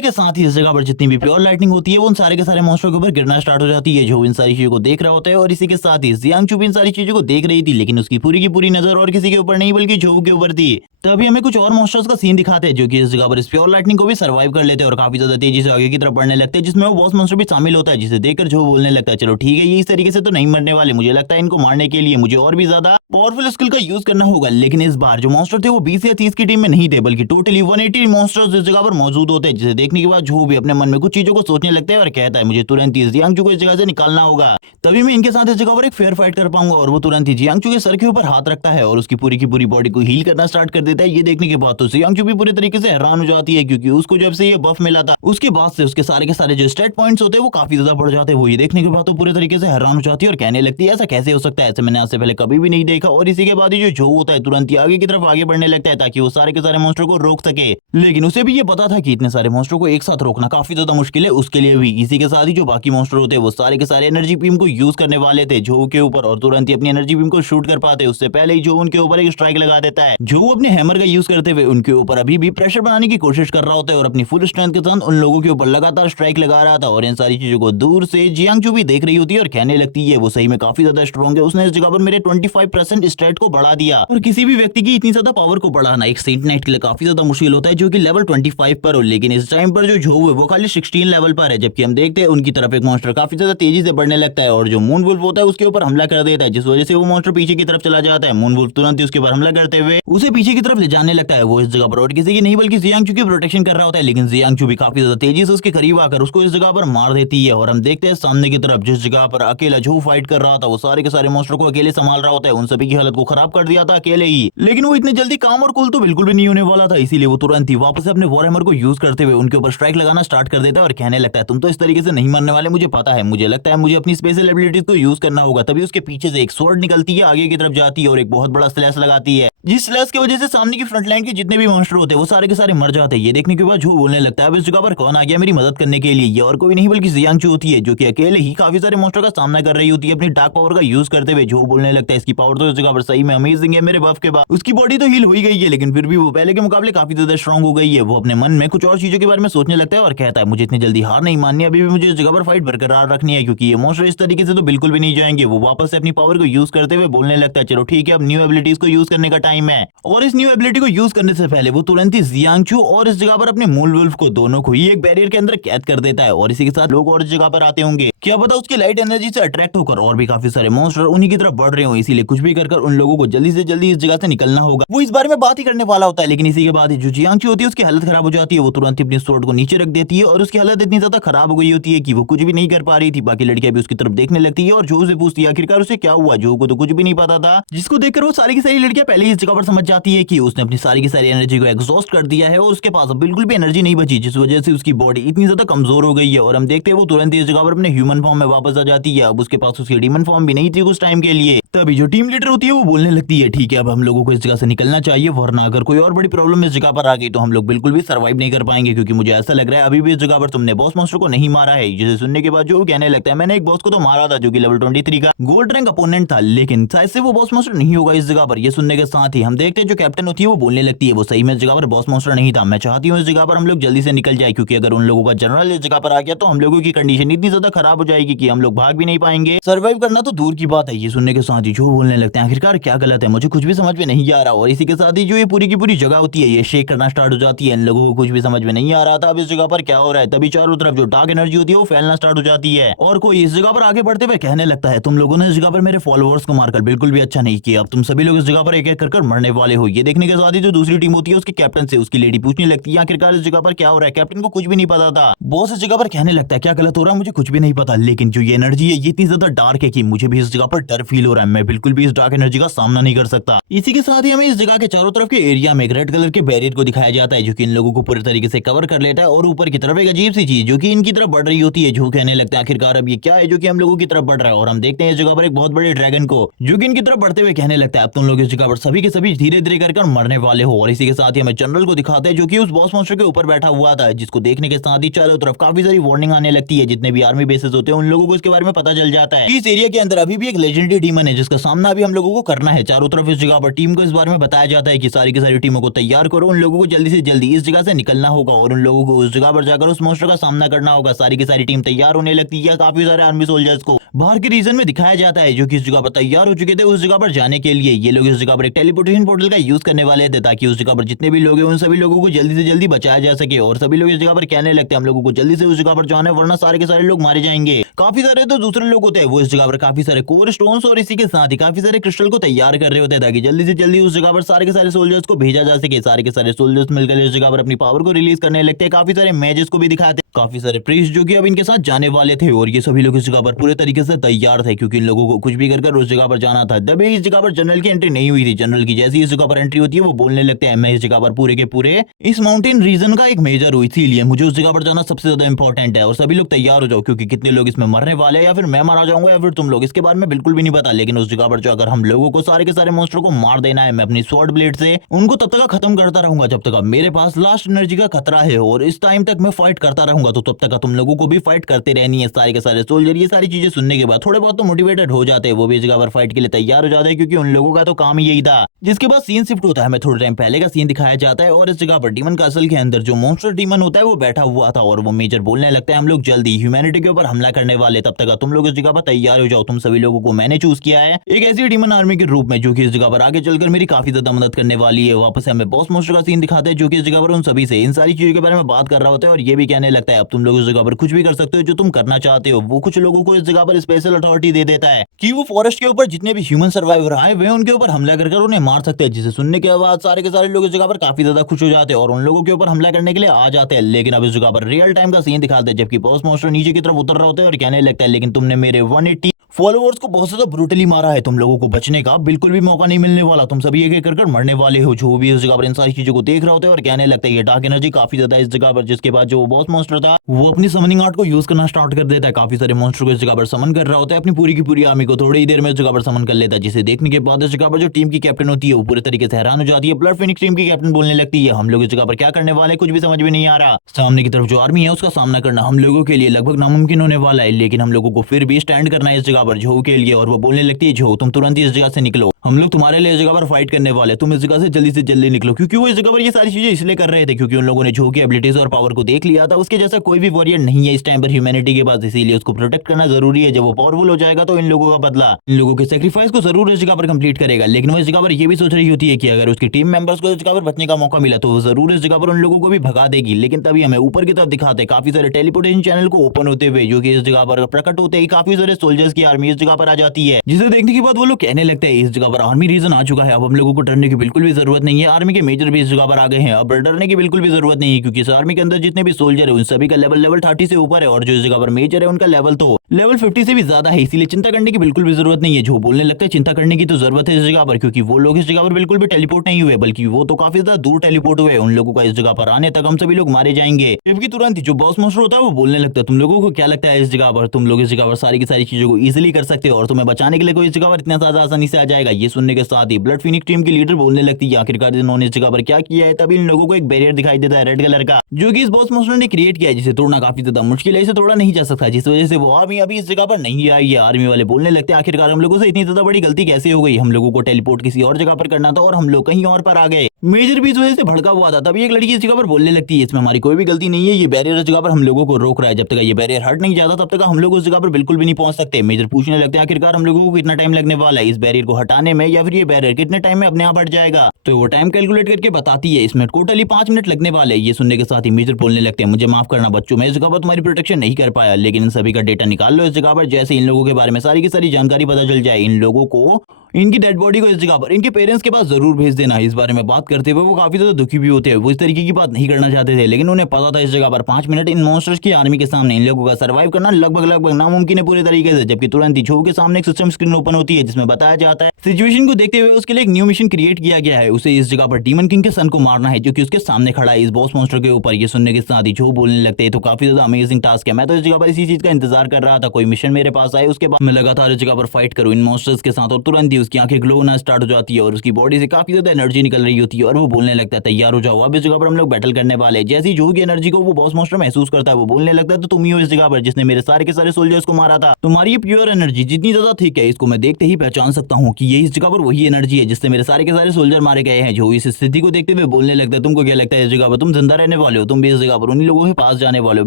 के साथ ही इस जगह पर जितनी भी प्योर लाइटनिंग होती है वो उन सारे के सारे मॉन्स्टर के ऊपर गिरना स्टार्ट हो जाती है, जो इन सारी चीजों को देख रहा होता है। और इसी के साथ ही जियांग भी इन सारी चीजों को देख रही थी, लेकिन उसकी पूरी की पूरी नजर और किसी के ऊपर नहीं बल्कि झोव के ऊपर थी। तभी हमें कुछ और मॉन्स्टर्स का सीन दिखाते हैं जो कि इस जगह पर इस प्योर लाइटनिंग को भी सर्वाइव कर लेते हैं और काफी ज्यादा तेजी से आगे की तरफ बढ़ने लगते हैं, जिसमें वो बॉस मॉन्स्टर भी शामिल होता है, जिसे देखकर जो बोलने लगता है चलो ठीक है ये इस तरीके से तो नहीं मरने वाले, मुझे लगता है इनको मारने के लिए मुझे और भी ज्यादा पावरफुल स्किल का यूज करना होगा। लेकिन इस बार जो मॉन्स्टर थे वो 20 या 30 की टीम में नहीं थे, बल्कि टोटली 180 मॉन्स्टर्स इस जगह पर मौजूद होते हैं, जिसे देखने के बाद जो भी अपने मन में कुछ चीजों को सोचने लगता है और कहता है मुझे तुरंत ही जियांग को इस जगह से निकालना होगा, तभी मैं इनके साथ इस जगह पर एक फेयर फाइट कर पाऊंगा। और वो तुरंत ही जियांग के सर के ऊपर हाथ रखता है और उसकी पूरी की पूरी बॉडी को हील करना स्टार्ट कर देता है। ये देखने के बाद तो जियांग भी पूरे तरीके से हैरान हो जाती है, क्योंकि उसको जब से ये बफ मिला था उसके बाद से उसके सारे के सारे जो स्टेट पॉइंट्स होते हैं वो काफी ज्यादा बढ़ जाते हैं। वो ये देखने के बाद तो पूरे तरीके से हैरान हो जाती है और कहने लगती है ऐसा कैसे हो सकता है, ऐसे मैंने आज से पहले कभी भी नहीं देखा। और इसी के बाद ही जो होता है तुरंत ही आगे की तरफ आगे बढ़ने लगता है ताकि वो सारे के सारे मॉन्स्टर को रोक सके। लेकिन उसे भी ये पता था कि इतने सारे मॉन्स्टर को एक साथ रोकना काफी ज्यादा मुश्किल है उसके लिए भी। इसी के साथ ही जो बाकी मॉन्स्टर होते हैं वो सारे के सारे एनर्जी बीम को यूज करने वाले थे जो के ऊपर, और तुरंत ही अपनी एनर्जी बीम को शूट कर पाते उससे पहले ही जो उनके ऊपर एक स्ट्राइक लगा देता है। जो अपने हैमर का यूज करते हुए उनके ऊपर अभी भी प्रेशर बनाने की कोशिश कर रहा होता है और अपनी फुल स्ट्रेंथ के साथ उन लोगों के ऊपर लगातार स्ट्राइक लगा रहा था। और इन सारी चीजों को दूर से जियांग भी देख रही होती है और कहने लगती है वो सही में काफी ज्यादा स्ट्रॉन्ग है, उसने इस जगह पर मेरे 25% स्टेट को बढ़ा दिया। और किसी भी व्यक्ति की इतनी ज्यादा पावर को बढ़ाना एक सेंट नाइट के लिए काफी ज्यादा मुश्किल होता है जो कि लेवल 25 पर हो, लेकिन इस टाइम पर जो झोव है वो खाली 16 लेवल पर है। जबकि हम देखते हैं उनकी तरफ एक मॉन्स्टर काफी ज्यादा तेजी से बढ़ने लगता है और जो मून वुल्फ होता है उसके ऊपर हमला कर देता है, जिस वजह से वो मॉन्स्टर पीछे की तरफ चला जाता है। मून वुल्फ तुरंत ही उसके ऊपर हमला करते हुए उसे पीछे की तरफ ले जाने लगता है। वो इस जगह पर और किसी की नहीं बल्कि जियांग की प्रोटेक्शन कर रहा होता है, लेकिन जियांग भी काफी ज्यादा तेजी से उसके करीब आकर उसको इस जगह पर मार देती है। और हम देखते हैं सामने की तरफ जिस जगह पर अकेला जो फाइट कर रहा था वो सारे के सारे मॉन्स्टर को अकेले संभाल रहा होता है, उन सभी की हालत को खराब कर दिया था अकेले ही। लेकिन वो इतने जल्दी काम और कुल तो बिल्कुल भी नहीं होने वाला था, इसीलिए वो तुरंत ही वापस अपने वॉरहैमर को यूज करते हुए उनके ऊपर स्ट्राइक लगाना स्टार्ट कर देता है और कहने लगता है तुम तो इस तरीके से नहीं मरने वाले, मुझे पता है, मुझे लगता है मुझे अपनी स्पेशल एबिलिटीज को यूज करना होगा। तभी उसके पीछे से एक स्वॉर्ड निकलती है, आगे की तरफ जाती है और एक बहुत बड़ा स्लैश लगाती है, जिस स्लैश की वजह से सामने की फ्रंट लाइन के जितने भी मॉन्स्टर होते हैं वो सारे के सारे मर जाते हैं। ये देखने के बाद जो बोलने लगता है अब इस जगह पर कौन आ गया मेरी मदद करने के लिए, ये और कोई नहीं बल्कि जियांग होती है जो कि अकेले ही काफी सारे मॉन्स्टर का सामना कर रही होती है अपनी डार्क पावर का यूज करते हुए। जो बोलने लगता है इसकी पावर तो इस जगह पर सही में अमेजिंग है, मेरे बफ के बाद उसकी बॉडी तो हील हो ही गई है, लेकिन फिर भी वो पहले के मुकाबले काफी ज्यादा स्ट्रॉन्ग हो गई है। वो अपने मन में कुछ और चीजों के बारे में सोचने लगता है और कहता है मुझे इतनी जल्दी हार नहीं माननी, अभी भी मुझे इस जगह पर फाइट बरकरार रखनी है, क्योंकि ये मॉन्स्टर इस तरीके से तो बिल्कुल भी नहीं जाएंगे। वो वापस से अपनी पावर को यूज करते हुए बोलने लगता है चलो ठीक है अब न्यू एबिलिटीज को यूज करने का टाइम है। और इस न्यू एबिलिटी को यूज करने से पहले वो तुरंत ही जियांग और इस जगह पर अपने मूल वुल्फ को दोनों को ही एक बैरियर के अंदर कैद कर देता है। और इसी के साथ लोग और इस जगह पर आते होंगे, क्या पता उसकी लाइट एनर्जी से अट्रैक्ट होकर और भी काफी सारे मॉन्स्टर उन्हीं की तरफ बढ़ रहे हो, इसीलिए कुछ भी कर उन लोगों को जल्दी से जल्दी इस जगह से निकलना होगा। वो इस बारे में बात ही करने वाला होता है, लेकिन इसी के बाद जो जियांग होती है उसकी हालत खराब हो जाती है। वो तुरंत अपनी स्वॉर्ड को नीचे रख देती है और उसकी हालत इतनी ज्यादा खराब हो गई होती है कि वो कुछ भी नहीं कर पा रही थी। बाकी लड़कियां भी उसकी तरफ देखने लगती है और जो से पूछती है आखिरकार उसे क्या हुआ। जो को तो कुछ भी नहीं पता था, जिसको देखकर वो सारी की सारी लड़कियां पहले ही इस जगह पर समझ जाती है कि उसने अपनी सारी की सारी एनर्जी को एग्जॉस्ट कर दिया है और उसके पास अब बिल्कुल भी एनर्जी नहीं बची, जिस वजह से उसकी बॉडी इतनी ज्यादा कमजोर हो गई है। और हम देखते हैं वो तुरंत ही इस जगह पर अपने ह्यूमन फॉर्म में वापस आ जाती है। अब उसके पास उसकी डीमन फॉर्म भी नहीं थी कुछ टाइम के लिए। तभी जो टीम लीडर होती है वो बोलने लगती है ठीक है अब हम लोगों को इस जगह से निकलना चाहिए, वरना अगर कोई और बड़ी प्रॉब्लम इस जगह पर आ गई तो हम लोग बिल्कुल भी सर्वाइव नहीं कर पाएंगे, क्योंकि मुझे ऐसा लग रहा है अभी भी इस जगह पर तुमने बॉस मॉन्स्टर को नहीं मारा है। जिसे सुनने के बाद जो कहने लगता है मैंने एक बॉस को तो मारा था जो कि लेवल 23 का गोल्ड रैंक अपोनेंट था, लेकिन शायद से वो बॉस मॉन्स्टर नहीं होगा इस जगह पर। ये सुनने के साथ थी। हम देखते हैं जो कैप्टन होती है वो बोलने लगती है वो सही में इस जगह पर बॉस मॉन्स्टर नहीं था। मैं चाहती हूँ इस जगह पर हम लोग जल्दी से निकल जाए, क्योंकि अगर उन लोगों का जनरल इस जगह पर आ गया तो हम लोगों की कंडीशन इतनी ज्यादा खराब हो जाएगी कि हम लोग भाग भी नहीं पाएंगे। सर्वाइव करना तो दूर की बात है। ये सुनने के साथ ही जो बोलने लगते हैं आखिरकार क्या गलत है, मुझे कुछ भी समझ में नहीं आ रहा। और इसी के साथ ही जो ये पूरी की पूरी जगह होती है ये शेक करना स्टार्ट हो जाती है। इन लोगों को कुछ भी समझ में नहीं आ रहा था अब इस जगह पर क्या हो रहा है। तभी चारों तरफ जो डार्क एनर्जी होती है वो फैलना स्टार्ट हो जाती है और कोई इस जगह पर आगे बढ़ते हुए कहने लगता है तुम लोगों ने इस जगह पर मेरे फॉलोअर्स को मारकर बिल्कुल भी अच्छा नहीं किया। अब तुम सभी लोग इस जगह पर एक एक कर मरने वाले हो। ये देखने के साथ ही जो दूसरी टीम होती है उसके कैप्टन से उसकी लेडी पूछने लगती है आखिरकार इस जगह पर क्या हो रहा है। कैप्टन को कुछ भी नहीं पता था। बॉस इस जगह पर कहने लगता है क्या गलत हो रहा है मुझे कुछ भी नहीं पता, लेकिन जो ये एनर्जी है ये इतनी ज्यादा डार्क है कि मुझे भी इस जगह पर डर फील हो रहा है। मैं बिल्कुल भी इस डार्क एनर्जी का सामना नहीं कर सकता। इसी के साथ ही हमें इस जगह के चारों तरफ के एरिया में एक रेड कलर के बैरियर को दिखाया जाता है जो कि इन लोगों को पूरी तरीके से कवर कर लेता है और ऊपर की तरफ एक अजीब सी चीज जो कि इनकी तरफ बढ़ रही होती है जो कहने लगता है आखिरकार अब ये क्या है जो कि हम लोगों की तरफ बढ़ रहा है। और हम देखते हैं इस जगह पर एक बहुत बड़े ड्रैगन को जो कि इनकी तरफ बढ़ते हुए कहने लगता है अब तुम लोग इस जगह पर सभी के सभी धीरे धीरे कर मरने वाले हो। और इसी के साथ ही हमें जनरल को दिखाते हैं जो कि उस बॉस मॉन्स्टर के ऊपर बैठा हुआ था, जिसको देखने के साथ ही चारों तरफ काफी सारी वार्निंग आने लगती है। जितने भी आर्मी बेसेस होते हैं उन लोगों को इसके बारे में पता चल जाता है। इस एरिया के अंदर अभी भी एक लेजेंडरी डीमन है जिसका सामना भी हम लोगों को करना है। चारों तरफ इस जगह पर टीम को इस बारे में बताया जाता है कि सारी की सारी टीमों को तैयार करो, उन लोगों को जल्दी से जल्दी इस जगह से निकलना होगा और उन लोगों को उस जगह पर जाकर उस मॉन्स्टर का सामना करना होगा। सारी की सारी टीम तैयार होने लगती है। काफी सारे आर्मी सोल्जर्स को बाहर के रीजन में दिखाया जाता है जो कि इस जगह पर तैयार हो चुके थे उस जगह पर जाने के लिए। ये लोग इस जगह पर एक टेलीपोर्टेशन पोर्टल का यूज करने वाले थे ताकि उस जगह पर जितने भी लोग हैं उन सभी लोगों को जल्दी से जल्दी बचाया जा सके। और सभी लोग इस जगह पर कहने लगते हैं हम लोगों को जल्दी से उस जगह पर जाना है वरना सारे के सारे लोग मारे जाएंगे। काफी सारे तो दूसरे लोग होते हैं वो इस जगह पर काफी सारे कोर स्टोन्स और इसी के साथ ही काफी सारे क्रिस्टल को तैयार कर रहे होते हैं ताकि जल्दी से जल्दी उस जगह पर सारे के सारे सोल्जर्स को भेजा जा सके। सारे के सारे सोल्जर्स मिलकर इस जगह पर अपनी पावर को रिलीज करने लगते हैं। काफी सारे मैचेस को भी दिखाते हैं, काफी सारे प्रीस्ट जो कि अब इनके साथ जाने वाले थे और ये सभी लोग इस जगह पर पूरे तरीके से तैयार थे क्योंकि इन लोगों को कुछ भी कर उस जगह पर जाना था। तभी इस जगह पर जनरल की एंट्री नहीं हुई थी। जनरल की जैसी इस जगह पर एंट्री होती है वो बोलने लगते हैं मैं इस जगह पर पूरे के पूरे इस माउंटेन रीजन का एक मेजर हुई थी, इसलिए मुझे उस जगह पर जाना सबसे ज्यादा इंपॉर्टेंट है और सभी लोग तैयार हो जाओ क्योंकि कितने लोग इसमें मरने वाले हैं या फिर मैं मारा जाऊंगा या फिर तुम लोग, इसके बारे में बिल्कुल भी नहीं पता। लेकिन उस जगह पर जो अगर हम लोगों को सारे के सारे मॉन्स्टर को मार देना है मैं अपनी स्वॉर्ड ब्लेड से उनको तब तक खत्म करता रहूंगा जब तक मेरे पास लास्ट एनर्जी का खतरा है और इस टाइम तक मैं फाइट करता रहूंगा। तो तब तक तुम लोगों को भी फाइट करते रहनी है। सारे के सारे सोल्जर ये सारी चीजें सुनने के बाद थोड़े बहुत तो मोटिवेटेड हो जाते हैं, वो भी इस जगह पर फाइट के लिए तैयार हो जाते हैं क्योंकि उन लोगों का तो काम ही यही था। जिसके बाद सीन शिफ्ट होता है, हमें थोड़े टाइम पहले का सीन दिखाया जाता है और इस जगह पर डीमन कासल के अंदर जो मॉन्स्टर डीमन होता है वो बैठा हुआ था और वो मेजर बोलने लगता है हम लोग जल्दी ह्यूमैनिटी के ऊपर हमला करने वाले, तब तक तुम लोग इस जगह पर तैयार हो जाओ। तुम सभी लोगों को मैंने चूज किया है एक ऐसी डीमन आर्मी के रूप में जो कि इस जगह पर आगे चलकर मेरी काफी ज्यादा मदद करने वाली है। वापस हमें बॉस मॉन्स्टर का सीन दिखाते हैं जो कि इस जगह पर उन सभी से इन सारी चीजों के बारे में बात कर रहा होता है और ये भी कहने लगता है अब तुम लोग इस जगह पर कुछ भी कर सकते हो जो तुम करना चाहते हो। वो कुछ लोगों को इस जगह पर स्पेशल अथॉरिटी दे देता है कि वो फॉरेस्ट के ऊपर जितने भी ह्यूमन सर्वाइवर आए हुए उनके ऊपर हमला कर उन्हें मार सकते हैं, जिसे सुनने के बाद सारे के सारे लोग इस जगह पर काफी ज्यादा खुश हो जाते हैं और उन लोगों के ऊपर हमला करने के लिए आ जाते हैं। लेकिन अब इस जगह पर रियल टाइम का सीन दिखाते हैं जबकि बॉस मॉन्स्टर नीचे की तरफ उतर रहा होता है और कहने लगता है लेकिन तुमने मेरे 180 फॉलोअर्स को बहुत ज्यादा ब्रूटली मारा है, तुम लोगों को बचने का बिल्कुल भी मौका नहीं मिलने वाला, तुम सभी एक एक कर मरने वाले हो। जो भी इस जगह पर इन सारी चीजों को देख रहा होता है और कहने लगता है ये डार्क एनर्जी काफी ज्यादा इस जगह पर। जिसके बाद जो बॉस मॉन्स्टर था वो अपनी समनिंग आर्ट को यूज करना स्टार्ट कर देता है। काफी सारे मॉन्स्टर को इस जगह पर समन कर रहा होता है, अपनी पूरी की पूरी आर्मी को थोड़ी ही देर में इस जगह पर समन कर लेता है, जिसे देखने के बाद इस जगह पर जो टीम की कैप्टन होती है वो पूरे तरीके से हैरान हो जाती है। ब्लड फिनिक्स टीम की कैप्टन बोलने लगती है हम लोग इस जगह पर क्या करने वाले कुछ भी समझ में नहीं आ रहा। सामने की तरफ जो आर्मी है उसका सामना करना हम लोगों के लिए लगभग नामुमकिन होने वाला है, लेकिन हम लोगों को फिर भी स्टैंड करना है इस जगह पर जो के लिए। और वो बोलने लगती है जो तुम तुरंत इस जगह से निकलो, हम लोग तुम्हारे लिए इस जगह पर फाइट करने वाले, तुम इस जगह से जल्दी निकलो। क्योंकि वो इस जगह पर ये सारी चीजें इसलिए कर रहे थे क्योंकि उन लोगों ने जो की एबिलिटीज और पावर को देख लिया था उसके जैसा कोई भी वॉरियर नहीं है इस टाइम पर ह्यूमैनिटी के पास, इसीलिए उसको प्रोटेक्ट करना जरूरी है। जब वो पावरफुल हो जाएगा तो इन लोगों का बदला इन लोगों के सेक्रीफाइस को जरूर इस जगह पर कंप्लीट करेगा। लेकिन वो इस जगह पर ये भी सोच रही होती है कि अगर उसकी टीम मेंबर्स को इस जगह पर बचने का मौका मिला तो वो जरूर इस जगह पर उन लोगों को भी भगा देगी। लेकिन तभी हमें ऊपर की तरफ दिखाते काफी सारे टेलीपोर्टेशन चैनल को ओपन होते हुए जो कि इस जगह पर प्रकट होते ही काफी सारे सोल्जर्स की आर्मी इस जगह पर आ जाती है, जिसे देखने के बाद वो लोग कहने लगते हैं इस जगह पर आर्मी रीजन आ चुका है, अब हम लोगों को डरने की बिल्कुल भी जरूरत नहीं है। आर्मी के मेजर भी इस जगह पर आ गए हैं, अब डरने की बिल्कुल भी जरूरत नहीं है क्योंकि इस आर्मी के अंदर जितने भी सोल्जर है उन सभी का लेवल 30 से ऊपर है और जो इस जगह पर मेजर है उनका लेवल तो लेवल 50 से भी ज्यादा है, इसीलिए चिंता करने की बिल्कुल भी जरूरत नहीं है। जो बोलने लगता है चिंता करने की तो जरूरत है इस जगह पर क्योंकि वो लोग इस जगह पर बिल्कुल भी टेलीपोर्ट नहीं हुए बल्कि वो तो काफी ज्यादा दूर टेलीपोर्ट हुए। उन लोगों का इस जगह पर आने तक हम सभी लोग मारे जाएंगे। जबकि तुरंत जो बॉस मॉन्स्टर होता है वो बोलने लगता है तुम लोगों को क्या लगता है इस जगह पर तुम लोग इस जगह पर सारी की सारी चीजों को इजिली कर सकते हो और तुम्हें बचाने के लिए कोई इस जगह पर इतना ज्यादा आसानी से आ जाएगा। ये सुनने के साथ ही ब्लड फिनिक्स टीम की लीडर बोलने लगती है आखिरकार इन्होंने इस जगह पर क्या किया है। तभी इन लोगों को एक बैरियर दिखाई देता है रेड कलर का, जो कि इस बॉस मॉन्स्टर ने क्रिएट किया है, जिसे तोड़ना काफी ज्यादा मुश्किल है, इसे तोड़ा नहीं जा सकता, जिस वजह से वो आर्मी अभी इस जगह पर नहीं आई है। आर्मी वाले बोलने लगते हैं आखिरकार हम लोगों से इतनी ज्यादा बड़ी गलती कैसे हो गई, हम लोगों को टेलीपोर्ट किसी और जगह पर करना था और हम लोग कहीं और पर आ गए। मेजर भी इस वजह से भड़का हुआ था। तभी एक लड़की इस जगह पर बोलने लगती है इसमें हमारी कोई भी गलती नहीं है, ये बैरियर इस जगह पर हम लोगों को रोक रहा है, जब तक ये बैरियर हट नहीं जाता तब तक हम लोग उस जगह पर बिल्कुल भी नहीं पहुंच सकते। मेजर पूछने लगते हैं आखिरकार हम लोगों को कितना टाइम लगने वाला है इस बैरियर को हटाने में, या फिर ये बैरियर कितने टाइम में अपने आप हट जाएगा। तो वो टाइम कैलकुलेट करके बताती है इसमें टोटली 5 मिनट लगने वाले। ये सुनने के साथ ही मेजर बोलने लगते हैं मुझे माफ करना बच्चों, मैं इस जगह पर तुम्हारी प्रोटेक्शन नहीं कर पाया, लेकिन इन सभी का डेटा निकाल लो इस जगह पर, जैसे इन लोगों के बारे में सारी की सारी जानकारी पता चल जाए, इन लोगों को इनकी डेड बॉडी को इस जगह पर इनके पेरेंट्स के पास जरूर भेज देना। इस बारे में बात करते हुए वो काफी ज्यादा दुखी भी होते हैं। वो इस तरीके की बात नहीं करना चाहते थे, लेकिन उन्हें पता था इस जगह पर 5 मिनट इन मॉन्स्टर्स की आर्मी के सामने इन लोगों का सर्वाइव करना लगभग नामुमकिन है पूरे तरीके से। जबकि तुरंत ही झो के सामने एक सिस्टम स्क्रीन ओपन होती है जिसमें बताया जाता है सिचुएशन को देखते हुए उसके लिए एक न्यू मिशन क्रिएट किया गया है, उसे इस जगह पर डीमन किंग के सन को मारना है जो कि उसके सामने खड़ा है इस बॉस मॉन्स्टर के ऊपर। ये सुनने के साथ ही झो बोलने लगते हैं तो काफी ज्यादा अमेजिंग टास्क है, मैं तो इस जगह पर इसी चीज का इंतजार कर रहा था, कोई मिशन मेरे पास आए उसके बाद मैं लगातार इस जगह पर फाइट करूं इन मॉन्स्टर्स के साथ। और तुरंत ही उसकी आंखें ग्लो होना स्टार्ट हो जाती है और उसकी बॉडी से काफी ज्यादा एनर्जी निकल रही होती है और वो बोलने लगता है तैयार हो जाओ, अब इस जगह पर हम लोग बैटल करने वाले हैं। जैसे ही झो की एनर्जी को वो बॉस मॉन्स्टर महसूस करता है वो बोलने लगता है तो तुम ही हो इस जगह पर जिसने मेरे सारे के सारे सोल्जर्स को मारा था, तुम्हारी ये प्योर एनर्जी जितनी ज्यादा ठीक है इसको मैं देखते ही पहचान सकता हूँ कि ये इस जगह पर वही एनर्जी है जिससे मेरे सारे के सारे सोल्जर मारे गए हैं। जो इस स्थिति को देखते हुए बोलने लगता है तुमको क्या लगता है इस जगह पर तुम जिंदा रहने वाले हो, तुम भी इस जगह पर उन्हीं लोगों के पास जाने वाले हो,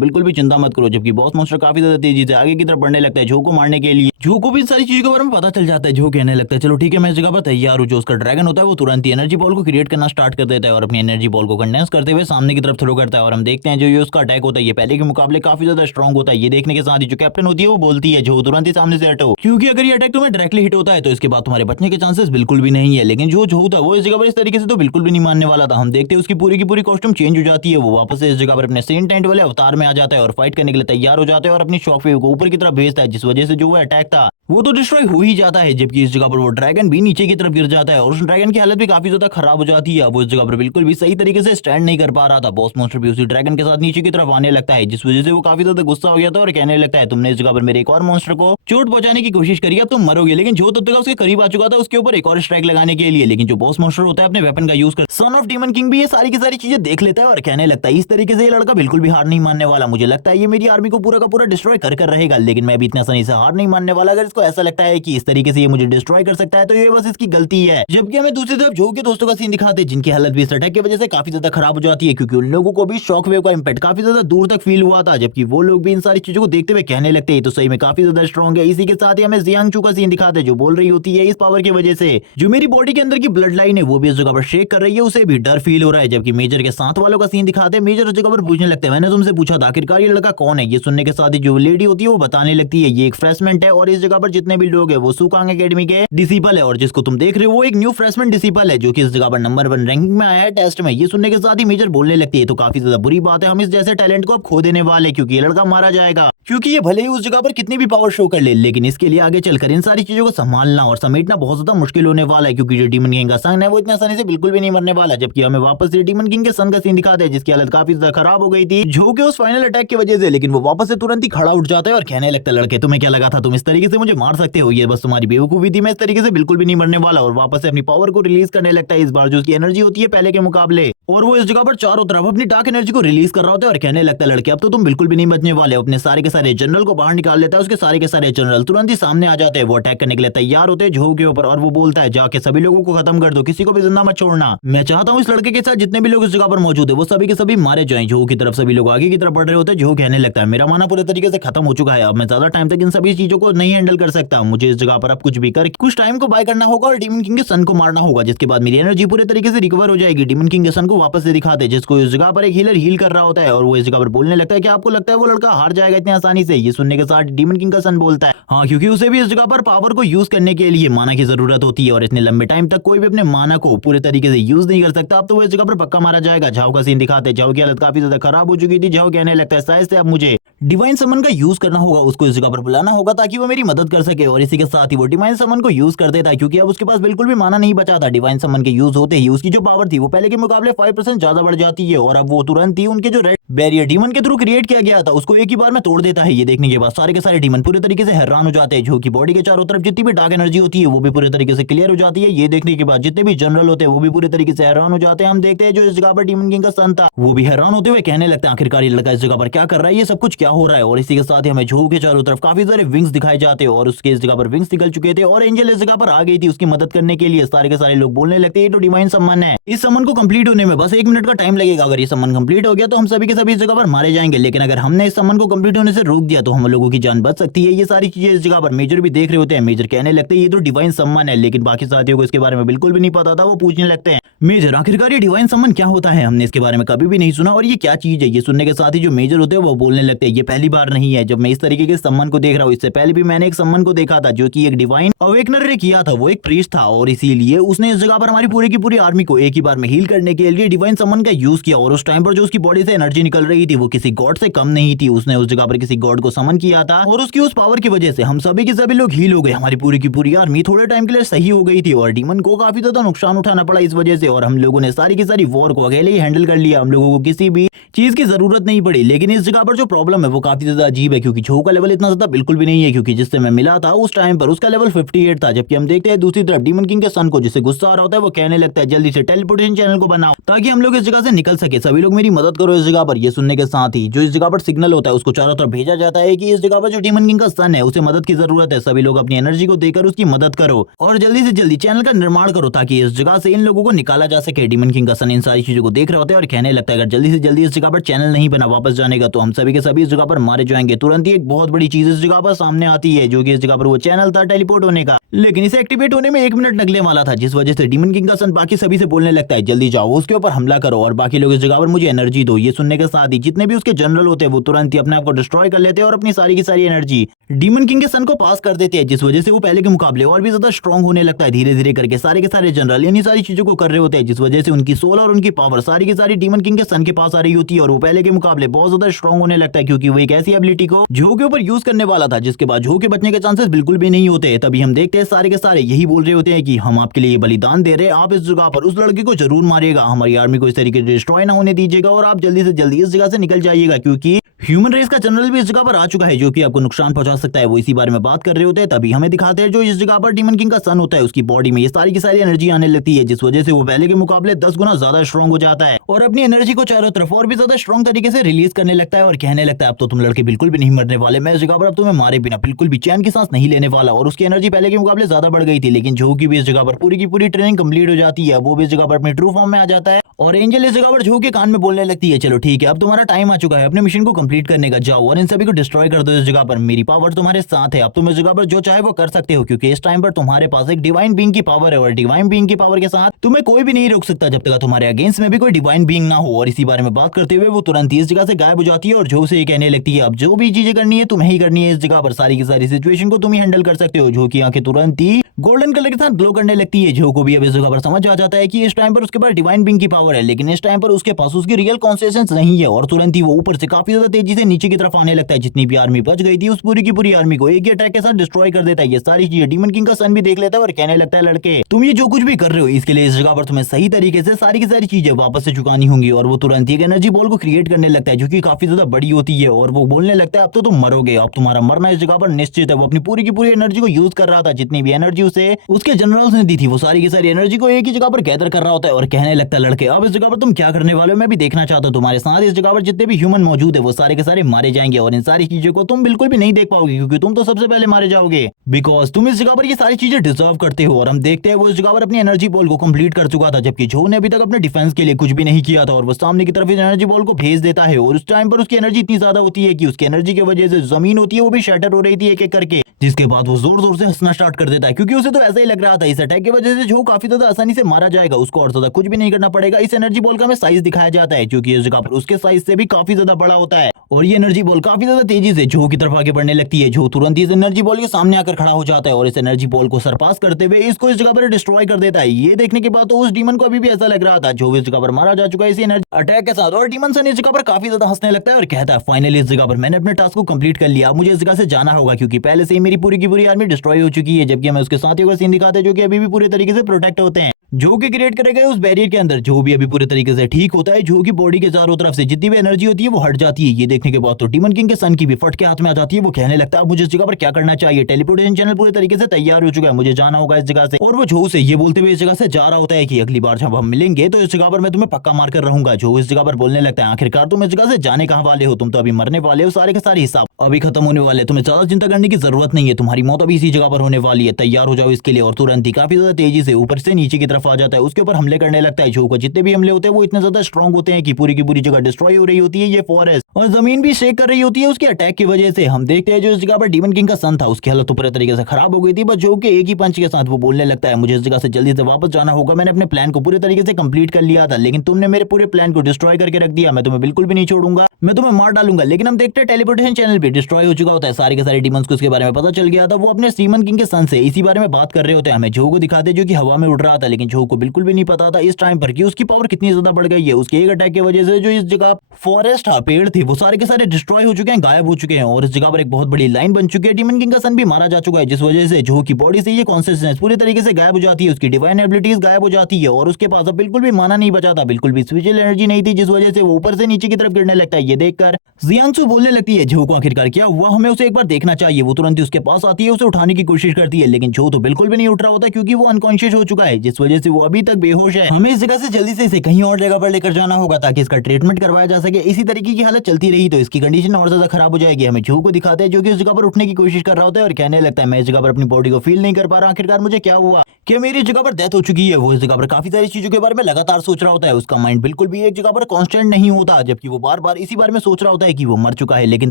बिल्कुल भी चिंता मत करो। जबकि बॉस मॉन्स्टर काफी ज्यादा तेजी से आगे की तरफ बढ़ने लगता है झो को मारने के लिए। झो को भी सारी चीजों के बारे में पता चल जाता है, झो कहने लगता है चलो ठीक है मैं इस जगह पर तैयार हूँ। जो उसका ड्रैगन होता है वो तुरंत ही एनर्जी बॉल को क्रिएट करना स्टार्ट कर देता है और अपनी एनर्जी बॉल को कंडेंस करते हुए सामने की तरफ थ्रो करता है और हम देखते हैं जो ये उसका अटैक होता है ये पहले के मुकाबले काफी ज्यादा स्ट्रॉन्ग होता है। ये देखने के साथ ही जो कैप्टन होती है वो बोलती है जो तुरंत ही सामने से हटो, क्योंकि अगर ये अटैक तुम्हें डायरेक्टली हिट होता है तो इसके बाद तुम्हारे बचने के चांसेस बिल्कुल भी नहीं है। लेकिन जो होता है वो इस जगह पर इस तरीके से तो बिल्कुल भी नहीं मानने वाला था। हम देखते हैं उसकी पूरी की पूरी कॉस्ट्यूम चेंज हो जाती है, वो वापस से इस जगह पर अपने सेम टेंट वाले अवतार में आ जाता है और फाइट करने के लिए तैयार हो जाता है और अपनी शॉकवेव को ऊपर की तरफ भेजता है, जिस वजह से जो वो अटैक था वो तो डिस्ट्रॉय हो ही जाता है। जबकि इस जगह पर वो ड्रैगन भी नीचे की तरफ गिर जाता है और उस ड्रैगन की हालत भी काफी ज्यादा खराब हो जाती है। वो इस जगह पर बिल्कुल भी सही तरीके से स्टैंड नहीं कर पा रहा था। बॉस मॉन्स्टर भी उसी ड्रैगन के साथ नीचे की तरफ आने लगता है, जिस वजह से वो काफी ज्यादा गुस्सा हो गया था और कहने लगता है तुमने इस जगह पर मेरे एक और मॉन्स्टर को चोट पहुंचाने की कोशिश करी, अब तुम मरोगे। लेकिन जो तब तक उसके करीब आ चुका था उसके ऊपर एक और स्ट्राइक लगाने के लिए, लेकिन जो बॉस मॉन्स्टर होता है अपने वेपन का यूज कर सन ऑफ डीमन किंग भी ये सारी की सारी चीजें देख लेता है और कहने लगता है इस तरीके से ये लड़का बिल्कुल भी हार नहीं मानने वाला, मुझे लगता है ये मेरी आर्मी को पूरा का पूरा डिस्ट्रॉय कर रहेगा, लेकिन मैं भी इतना आसानी से हार नहीं मानने वाला। अगर इसको ऐसा लगता है कि इस तरीके से ये मुझे डिस्ट्रॉय कर सकता है तो ये बस इसकी गलती है। जबकि हमें दूसरी तरफ झो के दोस्तों का सीन दिखाते हैं जिनकी हालत भी इस अटैक की वजह से काफी ज्यादा खराब हो जाती है, क्योंकि उन लोगों को भी शॉक वेव का इंपैक्ट काफी ज्यादा दूर तक फील हुआ था। जबकि वो लोग भी इन सारी चीजों को देखते हुए कहने लगते हैं तो सही में काफी ज्यादा स्ट्रॉन्ग है। इसी के साथ ही हमें जियांगचू का सीन दिखाते हैं जो बोल रही होती है इस पावर की वजह से जो मेरी बॉडी के अंदर की ब्लड लाइन है वो भी इस जगह पर शेक कर रही है, उसे भी डर फील हो रहा है। जबकि मेजर के साथ वालों का सीन दिखाते हैं, मेजर उस जगह पर पूछने लगते हैं मैंने तुमसे पूछा था आखिरकार ये लड़का कौन है। ये सुनने के साथ ही जो लेडी होती है वो बताने लगती है ये एक फ्रेशमेंट है और इस जगह पर जितने भी लोग हैं वो सुकांग एकेडमी के डिसिपल है और जिसको तुम देख रहे हो वो एक न्यू फ्रेशमेंट डिसिपल है जो कि इस जगह पर नंबर 1 रैंकिंग में आया है टेस्ट में। ये सुनने के साथ ही मेजर बोलने लगती है तो काफी ज्यादा बुरी बात है, हम इस जैसे टैलेंट को अब खो देने वाले, क्योंकि ये लड़का मारा जाएगा, क्योंकि ये भले ही उस जगह पर कितनी भी पावर शो कर ले लेकिन इसके लिए आगे चलकर इन सारी चीजों को संभालना और समेटना बहुत ज्यादा मुश्किल होने वाला है, क्योंकि जो डीमन किंग का सन है वो इतनी आसानी से बिल्कुल भी नहीं मरने वाला। जबकि हमें वापस से डीमन किंग के सन का सीन दिखाते हैं जिसकी हालत काफी ज्यादा खराब हो गई थी झो के उस फाइनल अटैक की वजह से, लेकिन वो वापस से तुरंत ही खड़ा उठ जाता है और कहने लगता है लड़के तुम्हें क्या लगा था तुम इस तरीके से मुझे मार सकते हो, ये बस तुम्हारी बेवकूफी थी, मैं इस तरीके से बिल्कुल भी नहीं मरने वाला। और वापस से अपनी पावर को रिलीज करने लगता है, इस बार जो उसकी एनर्जी होती है पहले के मुकाबले, और वो इस जगह पर चारों तरफ अपनी डार्क एनर्जी को रिलीज कर रहा होता है और कहने लगता है लड़के अब तो तुम बिल्कुल भी नहीं बचने वाले। अपने सारे के सारे जनरल को बाहर निकाल लेता है, उसके सारे के सारे जनरल तुरंत ही सामने आ जाते हैं, वो अटैक करने के लिए तैयार होते हैं झो के ऊपर और वो बोलता है जाके सभी लोगों को खत्म कर दो, किसी को भी जिंदा मत छोड़ना। मैं चाहता हूँ इस लड़के के साथ जितने भी लोग इस जगह पर मौजूद है वो सभी के सभी मारे जाएं। झो की तरफ सभी लोग आगे की तरफ बढ़ रहे होते हैं, झो कहने लगता है मेरा माना पूरे तरीके से खत्म हो चुका है, अब मैं ज्यादा टाइम तक इन सभी चीजों को नहीं हैंडल कर सकता, मुझे इस जगह पर अब कुछ भी कर कुछ टाइम को बाय करना होगा और डीमन किंग के सन को मारना होगा, जिसके बाद मेरी एनर्जी पूरे तरीके से रिकवर हो जाएगी। डीमन किंग के सन को वापस से दिखाते हैं जिसको इस जगह पर एक हीलर हील कर रहा होता है और वो इस जगह पर बोलने लगता है कि आपको लगता है वो लड़का हार जाएगा इतनी आसानी से। ये सुनने के साथ डीमन किंग का सन बोलता है हाँ, क्योंकि उसे भी इस जगह पर पावर को यूज करने के लिए माना की जरूरत होती है और इतने लंबे टाइम तक कोई भी अपने माना को पूरे तरीके से यूज नहीं कर सकता, अब तो वो इस जगह पर पक्का मारा जाएगा। झाओ का सीन दिखाते, झाओ की हालत काफी ज्यादा खराब हो चुकी थी, झाओ कहने लगता है शायद से अब मुझे डिवाइन समन का यूज करना होगा, उसको इस जगह पर बुलाना होगा ताकि वो मेरी मदद कर सके। और इसी के साथ ही वो डिवाइन समन को यूज कर देता है क्योंकि अब उसके पास बिल्कुल भी माना नहीं बचा था। डिवाइन समन के यूज होते ही उसकी जो पावर थी वो पहले के मुकाबले 5% ज्यादा बढ़ जाती है और अब वो तुरंत ही उनके जो रेड बैरियर डीमन के थ्रू क्रिएट किया गया था उसको एक ही बार में तोड़ देता है। ये देखने के बाद सारे के सारे डीमन पूरे तरीके से हैरान हो जाते हैं। जो कि बॉडी के चारों तरफ जितनी भी डार्क एनर्जी होती है वो भी पूरे तरीके से क्लियर हो जाती है। ये देखने के बाद जितने भी जनरल होते हैं वो भी पूरे तरीके से हैरान हो जाते हैं। हम देखते हैं जो इस जगह पर डीमन किंग का सन था वो भी हैरान होते हुए कहने लगता है आखिरकार ये लड़का इस जगह पर क्या कर रहा है, ये सब कुछ क्या हो रहा है। और इसी के साथ ही हमें झोव के चारों तरफ काफी सारे विंग्स दिखाए जाते हैं और उसके इस जगह पर विंग्स निकल चुके थे और एंजल इस जगह पर आ गई थी उसकी मदद करने के लिए। सारे के सारे लोग बोलने लगते हैं तो डिवाइन सम्मन है, इस सम्मन को कंप्लीट होने में बस 1 मिनट का टाइम लगेगा। अगर ये सम्मन कंप्लीट हो गया तो हम सभी के सभी इस जगह पर मारे जाएंगे, लेकिन अगर हमने इस सम्मन को कंप्लीट होने से रोक दिया तो हम लोगों की जान बच सकती है। ये सारी चीजें इस जगह पर मेजर भी देख रहे होते हैं। मेजर कहने लगते हैं ये तो डिवाइन सम्मन है, लेकिन बाकी साथियों को इसके बारे में बिल्कुल भी नहीं पता था। वो पूछने लगते हैं मेजर आखिरकार ये डिवाइन सम्मन क्या होता है, हमने इसके बारे में कभी भी नहीं सुना और ये क्या चीज है। ये सुनने के साथ ही जो मेजर होते हैं वो बोलने लगते हैं ये पहली बार नहीं है जब मैं इस तरीके के सम्मन को देख रहा हूँ। इससे पहले भी मैंने एक सम्मन को देखा था जो कि एक डिवाइन अवेकनर ने किया था, वो एक प्रीस्ट था और इसीलिए उसने इस जगह पर हमारी पूरी की पूरी आर्मी को एक ही बार में हील करने के लिए डिवाइन सम्मन का यूज किया। और उस टाइम पर जो उसकी बॉडी से एनर्जी निकल रही थी वो किसी गॉड से कम नहीं थी। उसने उस जगह पर किसी गॉड को समन किया था और उसकी उस पावर की वजह से हम सभी के सभी लोग हील हो गए। हमारी पूरी की पूरी आर्मी थोड़े टाइम के लिए सही हो गई थी और डीमन को काफी ज्यादा नुकसान उठाना पड़ा इस वजह से। और हम लोगों ने सारी की सारी वॉर को अकेले ही हैंडल कर लिया, हम लोगों को किसी भी चीज की जरूरत नहीं पड़ी। लेकिन इस जगह पर जो प्रॉब्लम है वो काफी ज्यादा अजीब है क्योंकि झो का लेवल इतना ज्यादा बिल्कुल भी नहीं है, क्योंकि जिससे मैं मिला था उस टाइम पर उसका लेवल 58 था। जबकि हम देखते हैं दूसरी तरफ डीमन किंग के सन को जिससे गुस्सा आ रहा होता है वो कहने लगता है जल्दी से टेलीपोर्टेशन चैनल को बनाओ ताकि हम लोग इस जगह से निकल सके, सभी लोग मेरी मदद करो इस जगह पर। ये सुनने के साथ ही जो इस जगह पर सिग्नल होता है उसको चारों तरफ भेजा जाता है कि इस जगह पर जो डीमन किंग का सन है उसे मदद की जरूरत है, सभी लोग अपनी एनर्जी को देकर उसकी मदद करो और जल्दी से जल्दी चैनल का निर्माण करो ताकि इस जगह से इन लोगों को निकाला जा सके। डीमन किंग का सन इन सारी चीजों को देख रहे होते हैं और कहने लगता है अगर जल्दी से जल्दी इस जगह पर चैनल नहीं बना वापस जाने का तो हम सभी के सभी इस जगह पर मारे जाएंगे। तुरंत ही एक बहुत बड़ी चीज इस जगह पर सामने आती है जो कि इस जगह पर वो चैनल था टेलीपोर्ट होने का, लेकिन इसे एक्टिवेट होने में 1 मिनट लगने वाला था, जिस वजह से डीमन किंग का सन बाकी सभी से बोलने लगता है जल्दी जाओ उसके ऊपर हमला करो और बाकी लोग इस जगह पर मुझे एनर्जी दो। ये सुनने के साथ ही जितने भी उसके जनरल होते हैं वो तुरंत ही अपने आप को डिस्ट्रॉय कर लेते हैं और अपनी सारी की सारी एनर्जी डीमन किंग के सन को पास कर देते हैं, जिस वजह से वो पहले के मुकाबले और भी ज्यादा स्ट्रॉन्ग होने लगता है। धीरे धीरे करके सारे के सारे जनरल इन्हीं सारी चीजों को कर रहे होते हैं, जिस वजह से उनकी सोल और उनकी पावर सारी की सारी डीमन किंग के सन के पास आ रही होती है और वो पहले के मुकाबले बहुत ज्यादा स्ट्रॉन्ग होने लगता है क्योंकि वो एक ऐसी एबिलिटी को झो के ऊपर यूज करने वाला था जिसके बाद झो के बचने के चांसेस बिल्कुल भी नहीं होते। तभी हम देखते हैं सारे के सारे यही बोल रहे होते हैं कि हम आपके लिए बलिदान दे रहे हैं, आप इस जगह पर उस लड़के को जरूर मारिएगा, हमारी आर्मी को इस तरीके से डिस्ट्रॉय ना होने दीजिएगा और आप जल्दी से जल्दी इस जगह से निकल जाइएगा क्योंकि ह्यूमन रेस का जनरल भी इस जगह पर आ चुका है जो कि आपको नुकसान पहुंचा सकता है। वो इसी बारे में बात कर रहे होते हैं। तभी हमें दिखाते हैं जो इस जगह पर डीमन किंग का सन होता है उसकी बॉडी में ये सारी की सारी एनर्जी आने लगती है, जिस वजह से वो पहले के मुकाबले 10 गुना ज्यादा स्ट्रॉन्ग हो जाता है और अपनी एनर्जी को चारों तरफ और भी ज्यादा स्ट्रॉन्ग तरीके से रिलीज करने लगता है और कहने लगता है अब तो तुम लड़के बिल्कुल भी नहीं मरने वाले, मैं इस जगह पर अब तुम्हें मारे बिना बिल्कुल भी चैन की सांस नहीं लेने वाला। और उसकी एनर्जी पहले के मुकाबले ज्यादा बढ़ गई थी, लेकिन झो की भी इस जगह पर पूरी की पूरी ट्रेनिंग कंप्लीट हो जाती है। वो भी इस जगह पर अपने ट्रू फॉर्म में आ जाता है और एंजल इस जगह पर झो के कान में बोलने लगती है चलो ठीक है अब तुम्हारा टाइम आ चुका है अपने मिशन को कंप्लीट करने का, जाओ और इन सभी को डिस्ट्रॉय कर दो इस जगह पर, मेरी पावर तुम्हारे साथ है, अब तुम इस जगह पर जो चाहे वो कर सकते हो क्योंकि इस टाइम पर तुम्हारे पास एक डिवाइन बीइंग की पावर है और डिवाइन बीइंग की पावर के साथ तुम्हें कोई भी नहीं रोक सकता जब तक तुम्हारे अगेंस्ट में भी कोई डिवाइन बीइंग ना हो। और इसी बारे में बात करते हुए वो तुरंत ही इस जगह से गायब हो जाती है और झो से ये कहने लगती है अब जो भी चीजें करनी है तुम्हें ही करनी है, इस जगह पर सारी की सारी सिचुएशन को तुम ही हैंडल कर सकते हो। झो की आंखें तुरंत ही गोल्डन कलर के साथ ग्लो करने लगती है। झो को भी अब इस जगह पर समझ आ जाता है कि इस टाइम पर उसके पास डिवाइन बीइंग की पावर है, लेकिन इस टाइम पर उसके पास उसकी रियल कॉन्शियसनेस नहीं है और तुरंत ही वो ऊपर से काफी ज्यादा तेजी से नीचे की तरफ आने लगता है। जितनी भी आर्मी बच गई थी उस पूरी की पूरी आर्मी को एक ही अटैक के साथ डिस्ट्रॉय कर देता है। ये सारी चीजें डीमन किंग का सन भी देख लेता है और कहने लगता है लड़के तुम ये जो कुछ भी कर रहे हो इसके लिए इस जगह पर तुम्हें सही तरीके से सारी की सारी चीजें वापस से चुकानी होंगी। और वो तुरंत ही एक एनर्जी बॉल को क्रिएट करने लगता है जो कि काफी ज्यादा बड़ी होती है और वो बोलने लगता है अब तो तुम मरोगे, अब तुम्हारा मरना इस जगह पर निश्चित है। वो अपनी पूरी की पूरी एनर्जी को यूज कर रहा था, जितनी भी एनर्जी उसे उसके जनरल्स ने दी थी वो सारी की सारी एनर्जी को एक ही जगह पर गैदर कर रहा होता है और कहने लगता है लड़के अब इस जगह पर तुम क्या करने वाले हो मैं भी देखना चाहता हूँ तुम्हारे साथ। इस जगह पर जितने भी ह्यूमन मौजूद है वो सारे के सारे मारे जाएंगे और इन सारी चीजों को तुम बिल्कुल भी नहीं देख पाओगे क्योंकि तुम तो सबसे पहले मारे जाओगे बिकॉज तुम इस जगह पर ये सारी चीजें डिजर्व करते हो। और हम देखते हैं वो इस जगह पर अपनी एनर्जी बॉल को कंप्लीट कर चुका था जबकि झो ने अभी तक अपने डिफेंस के लिए कुछ भी नहीं किया था और वो सामने की तरफ इस एनर्जी बॉल को भेज देता है और उस टाइम पर उसकी एनर्जी इतनी ज्यादा होती है कि उसकी एनर्जी की वजह से जमीन होती है वो भी शैटर हो रही थी एक एक करके, जिसके बाद वो जोर जोर से हंसना स्टार्ट कर देता है क्योंकि उसे तो ऐसा ही लग रहा था इस अटैक की वजह से जो काफी ज्यादा आसानी से मारा जाएगा, उसको और ज्यादा कुछ भी नहीं करना पड़ेगा। इस एनर्जी बॉल का हमें साइज दिखाया जाता है जो कि इस जगह पर उसके साइज से भी काफी ज्यादा बड़ा होता है और ये एनर्जी बॉल काफी ज्यादा तेजी से जो की तरफ आगे बढ़ने लगती है। जो तुरंत इस एनर्जी बॉल के सामने आकर खड़ा हो जाता है और इस एनर्जी बॉल को सरपास करते हुए इसको इस जगह पर डिस्ट्रॉय कर देता है। ये देखने के बाद तो उस डीमन को अभी भी ऐसा लग रहा था जो इस जगह पर मारा जा चुका है इसी एनर्जी अटैक के साथ, और डीमन सन इस जगह पर काफी ज्यादा हंसने लगता है और कहता है फाइनली इस जगह पर मैंने अपने टास्क को कंप्लीट कर लिया, मुझे इस जगह से जाना होगा क्योंकि पहले से ही मेरी पूरी की पूरी आर्मी डिस्ट्रॉय हो चुकी है। जबकि हमें उसके साथियों का सीन दिखाते हैं जो कि अभी भी पूरे तरीके से प्रोटेक्ट होते हैं जो कि क्रिएट करे गए उस बैरियर के अंदर, जो भी अभी पूरे तरीके से ठीक होता है, जो कि बॉडी के चारों तरफ से जितनी भी एनर्जी होती है वो हट जाती है। ये देखने के बाद तो डीमन किंग के सन की भी फट के हाथ में आ जाती है। वो कहने लगता है मुझे इस जगह पर क्या करना चाहिए, टेलीपोर्टेशन चैनल पूरे तरीके से तैयार हो चुका है, मुझे जाना होगा इस जगह से। और वो जो से ये बोलते हुए इस जगह से जा रहा होता है कि अगली बार जब हम मिलेंगे तो इस जगह पर मैं तुम्हें पक्का मार कर रहूंगा। जो इस जगह पर बोलने लगता है आखिरकार तुम इस जगह से जाने कहां वाले हो, तुम तो अभी मरने वाले हो, सारे के सारे हिसाब अभी खत्म होने वाले, तुम्हें ज्यादा चिंता करने की जरूरत नहीं है, तुम्हारी मौत अभी इसी जगह पर होने वाली है, तैयार हो जाओ इसके लिए। और तुरंत ही काफी ज्यादा तेजी से ऊपर से नीचे की तरफ आ जाता है, उसके ऊपर हमले करने लगता है। जो को जितने भी हमले होते हैं वो इतने ज्यादा स्ट्रॉन्ग होते हैं कि पूरी की पूरी जगह डिस्ट्रॉय हो रही होती है ये फॉरेस्ट, और जमीन भी शेक कर रही होती है उसके अटैक की वजह से। हम देखते हैं जो इस जगह पर डीमन किंग का सन था उसकी हालत तो पूरे तरीके से खराब हो गई थी, बस जो कि एक ही पंच के साथ वो बोलने लगता है मुझे इस जगह से जल्दी से वापस जाना होगा, मैंने अपने प्लान को पूरे तरीके से कंप्लीट कर लिया था लेकिन तुमने मेरे पूरे प्लान को डिस्ट्रॉय करके रख दिया, मैं तुम्हें बिल्कुल भी नहीं छोड़ूंगा, मैं तुम्हें मार डालूंगा। लेकिन हम देखते हैं टेलीपोर्टेशन चैनल भी डिस्ट्रॉय हो चुका होता है, सारे के सारे डीमंस को इसके बारे में पता चल गया था। वो अपने डीमन किंग के सन से इसी बारे में बात कर रहे होते हैं, हमें जो को दिखाते जो कि हवा में उड़ रहा था, लेकिन जो को बिल्कुल भी नहीं पता था इस टाइम पर कि उसकी पावर कितनी ज्यादा बढ़ गई है। उसके एक अटैक की वजह से जो इस जगह फॉरेस्ट पेड़ थे वो सारे के सारे डिस्ट्रॉय हो चुके हैं, गायब हो चुके हैं और इस जगह पर एक बहुत बड़ी लाइन बन चुकी है। डीमन किंग का सन भी मारा जा चुका है जिस वजह से जो की बॉडी से ये कॉन्सियसनेस पूरी तरीके से गायब हो जाती है, उसकी डिवाइन एबिलिटीज गायब हो जाती है और उसके पास अब बिल्कुल भी माना नहीं बचा था, बिल्कुल भी स्पिरिचुअल एनर्जी नहीं थी, जिस वजह से वो ऊपर से नीचे की तरफ गिरने लगता है। ये देखकर जियांगसू बोलने लगती है जो को आखिरकार क्या हुआ, हमें उसे एक बार देखना चाहिए। वो तुरंत ही उसके पास आती है, उसे उठाने की कोशिश करती है लेकिन जो तो बिल्कुल भी नहीं उठ रहा होता क्योंकि वो अनकॉन्शियस हो चुका है, जिस वजह से वो अभी तक बेहोश है। हमें इस जगह से जल्दी से इसे कहीं और जगह पर लेकर जाना होगा ताकि इसका ट्रीटमेंट करवाया जा सके। इसी तरीके की हालत चलती रही तो इसकी कंडीशन और ज्यादा खराब हो जाएगी। हमें जो को दिखाते हैं जो कि उस जगह पर उठने की कोशिश कर रहा होता है और कहने लगता है मैं इस जगह पर अपनी बॉडी को फील नहीं कर पा रहा, आखिरकार मुझे क्या हुआ, कि मेरी जगह पर डेथ हो चुकी है। वो इस जगह पर काफी सारी चीजों के बारे में लगातार सोच रहा होता है, उसका माइंड बिल्कुल भी एक जगह पर कांस्टेंट नहीं होता, जबकि वो बार बार इसी बारे में सोच रहा होता है कि वो मर चुका है। लेकिन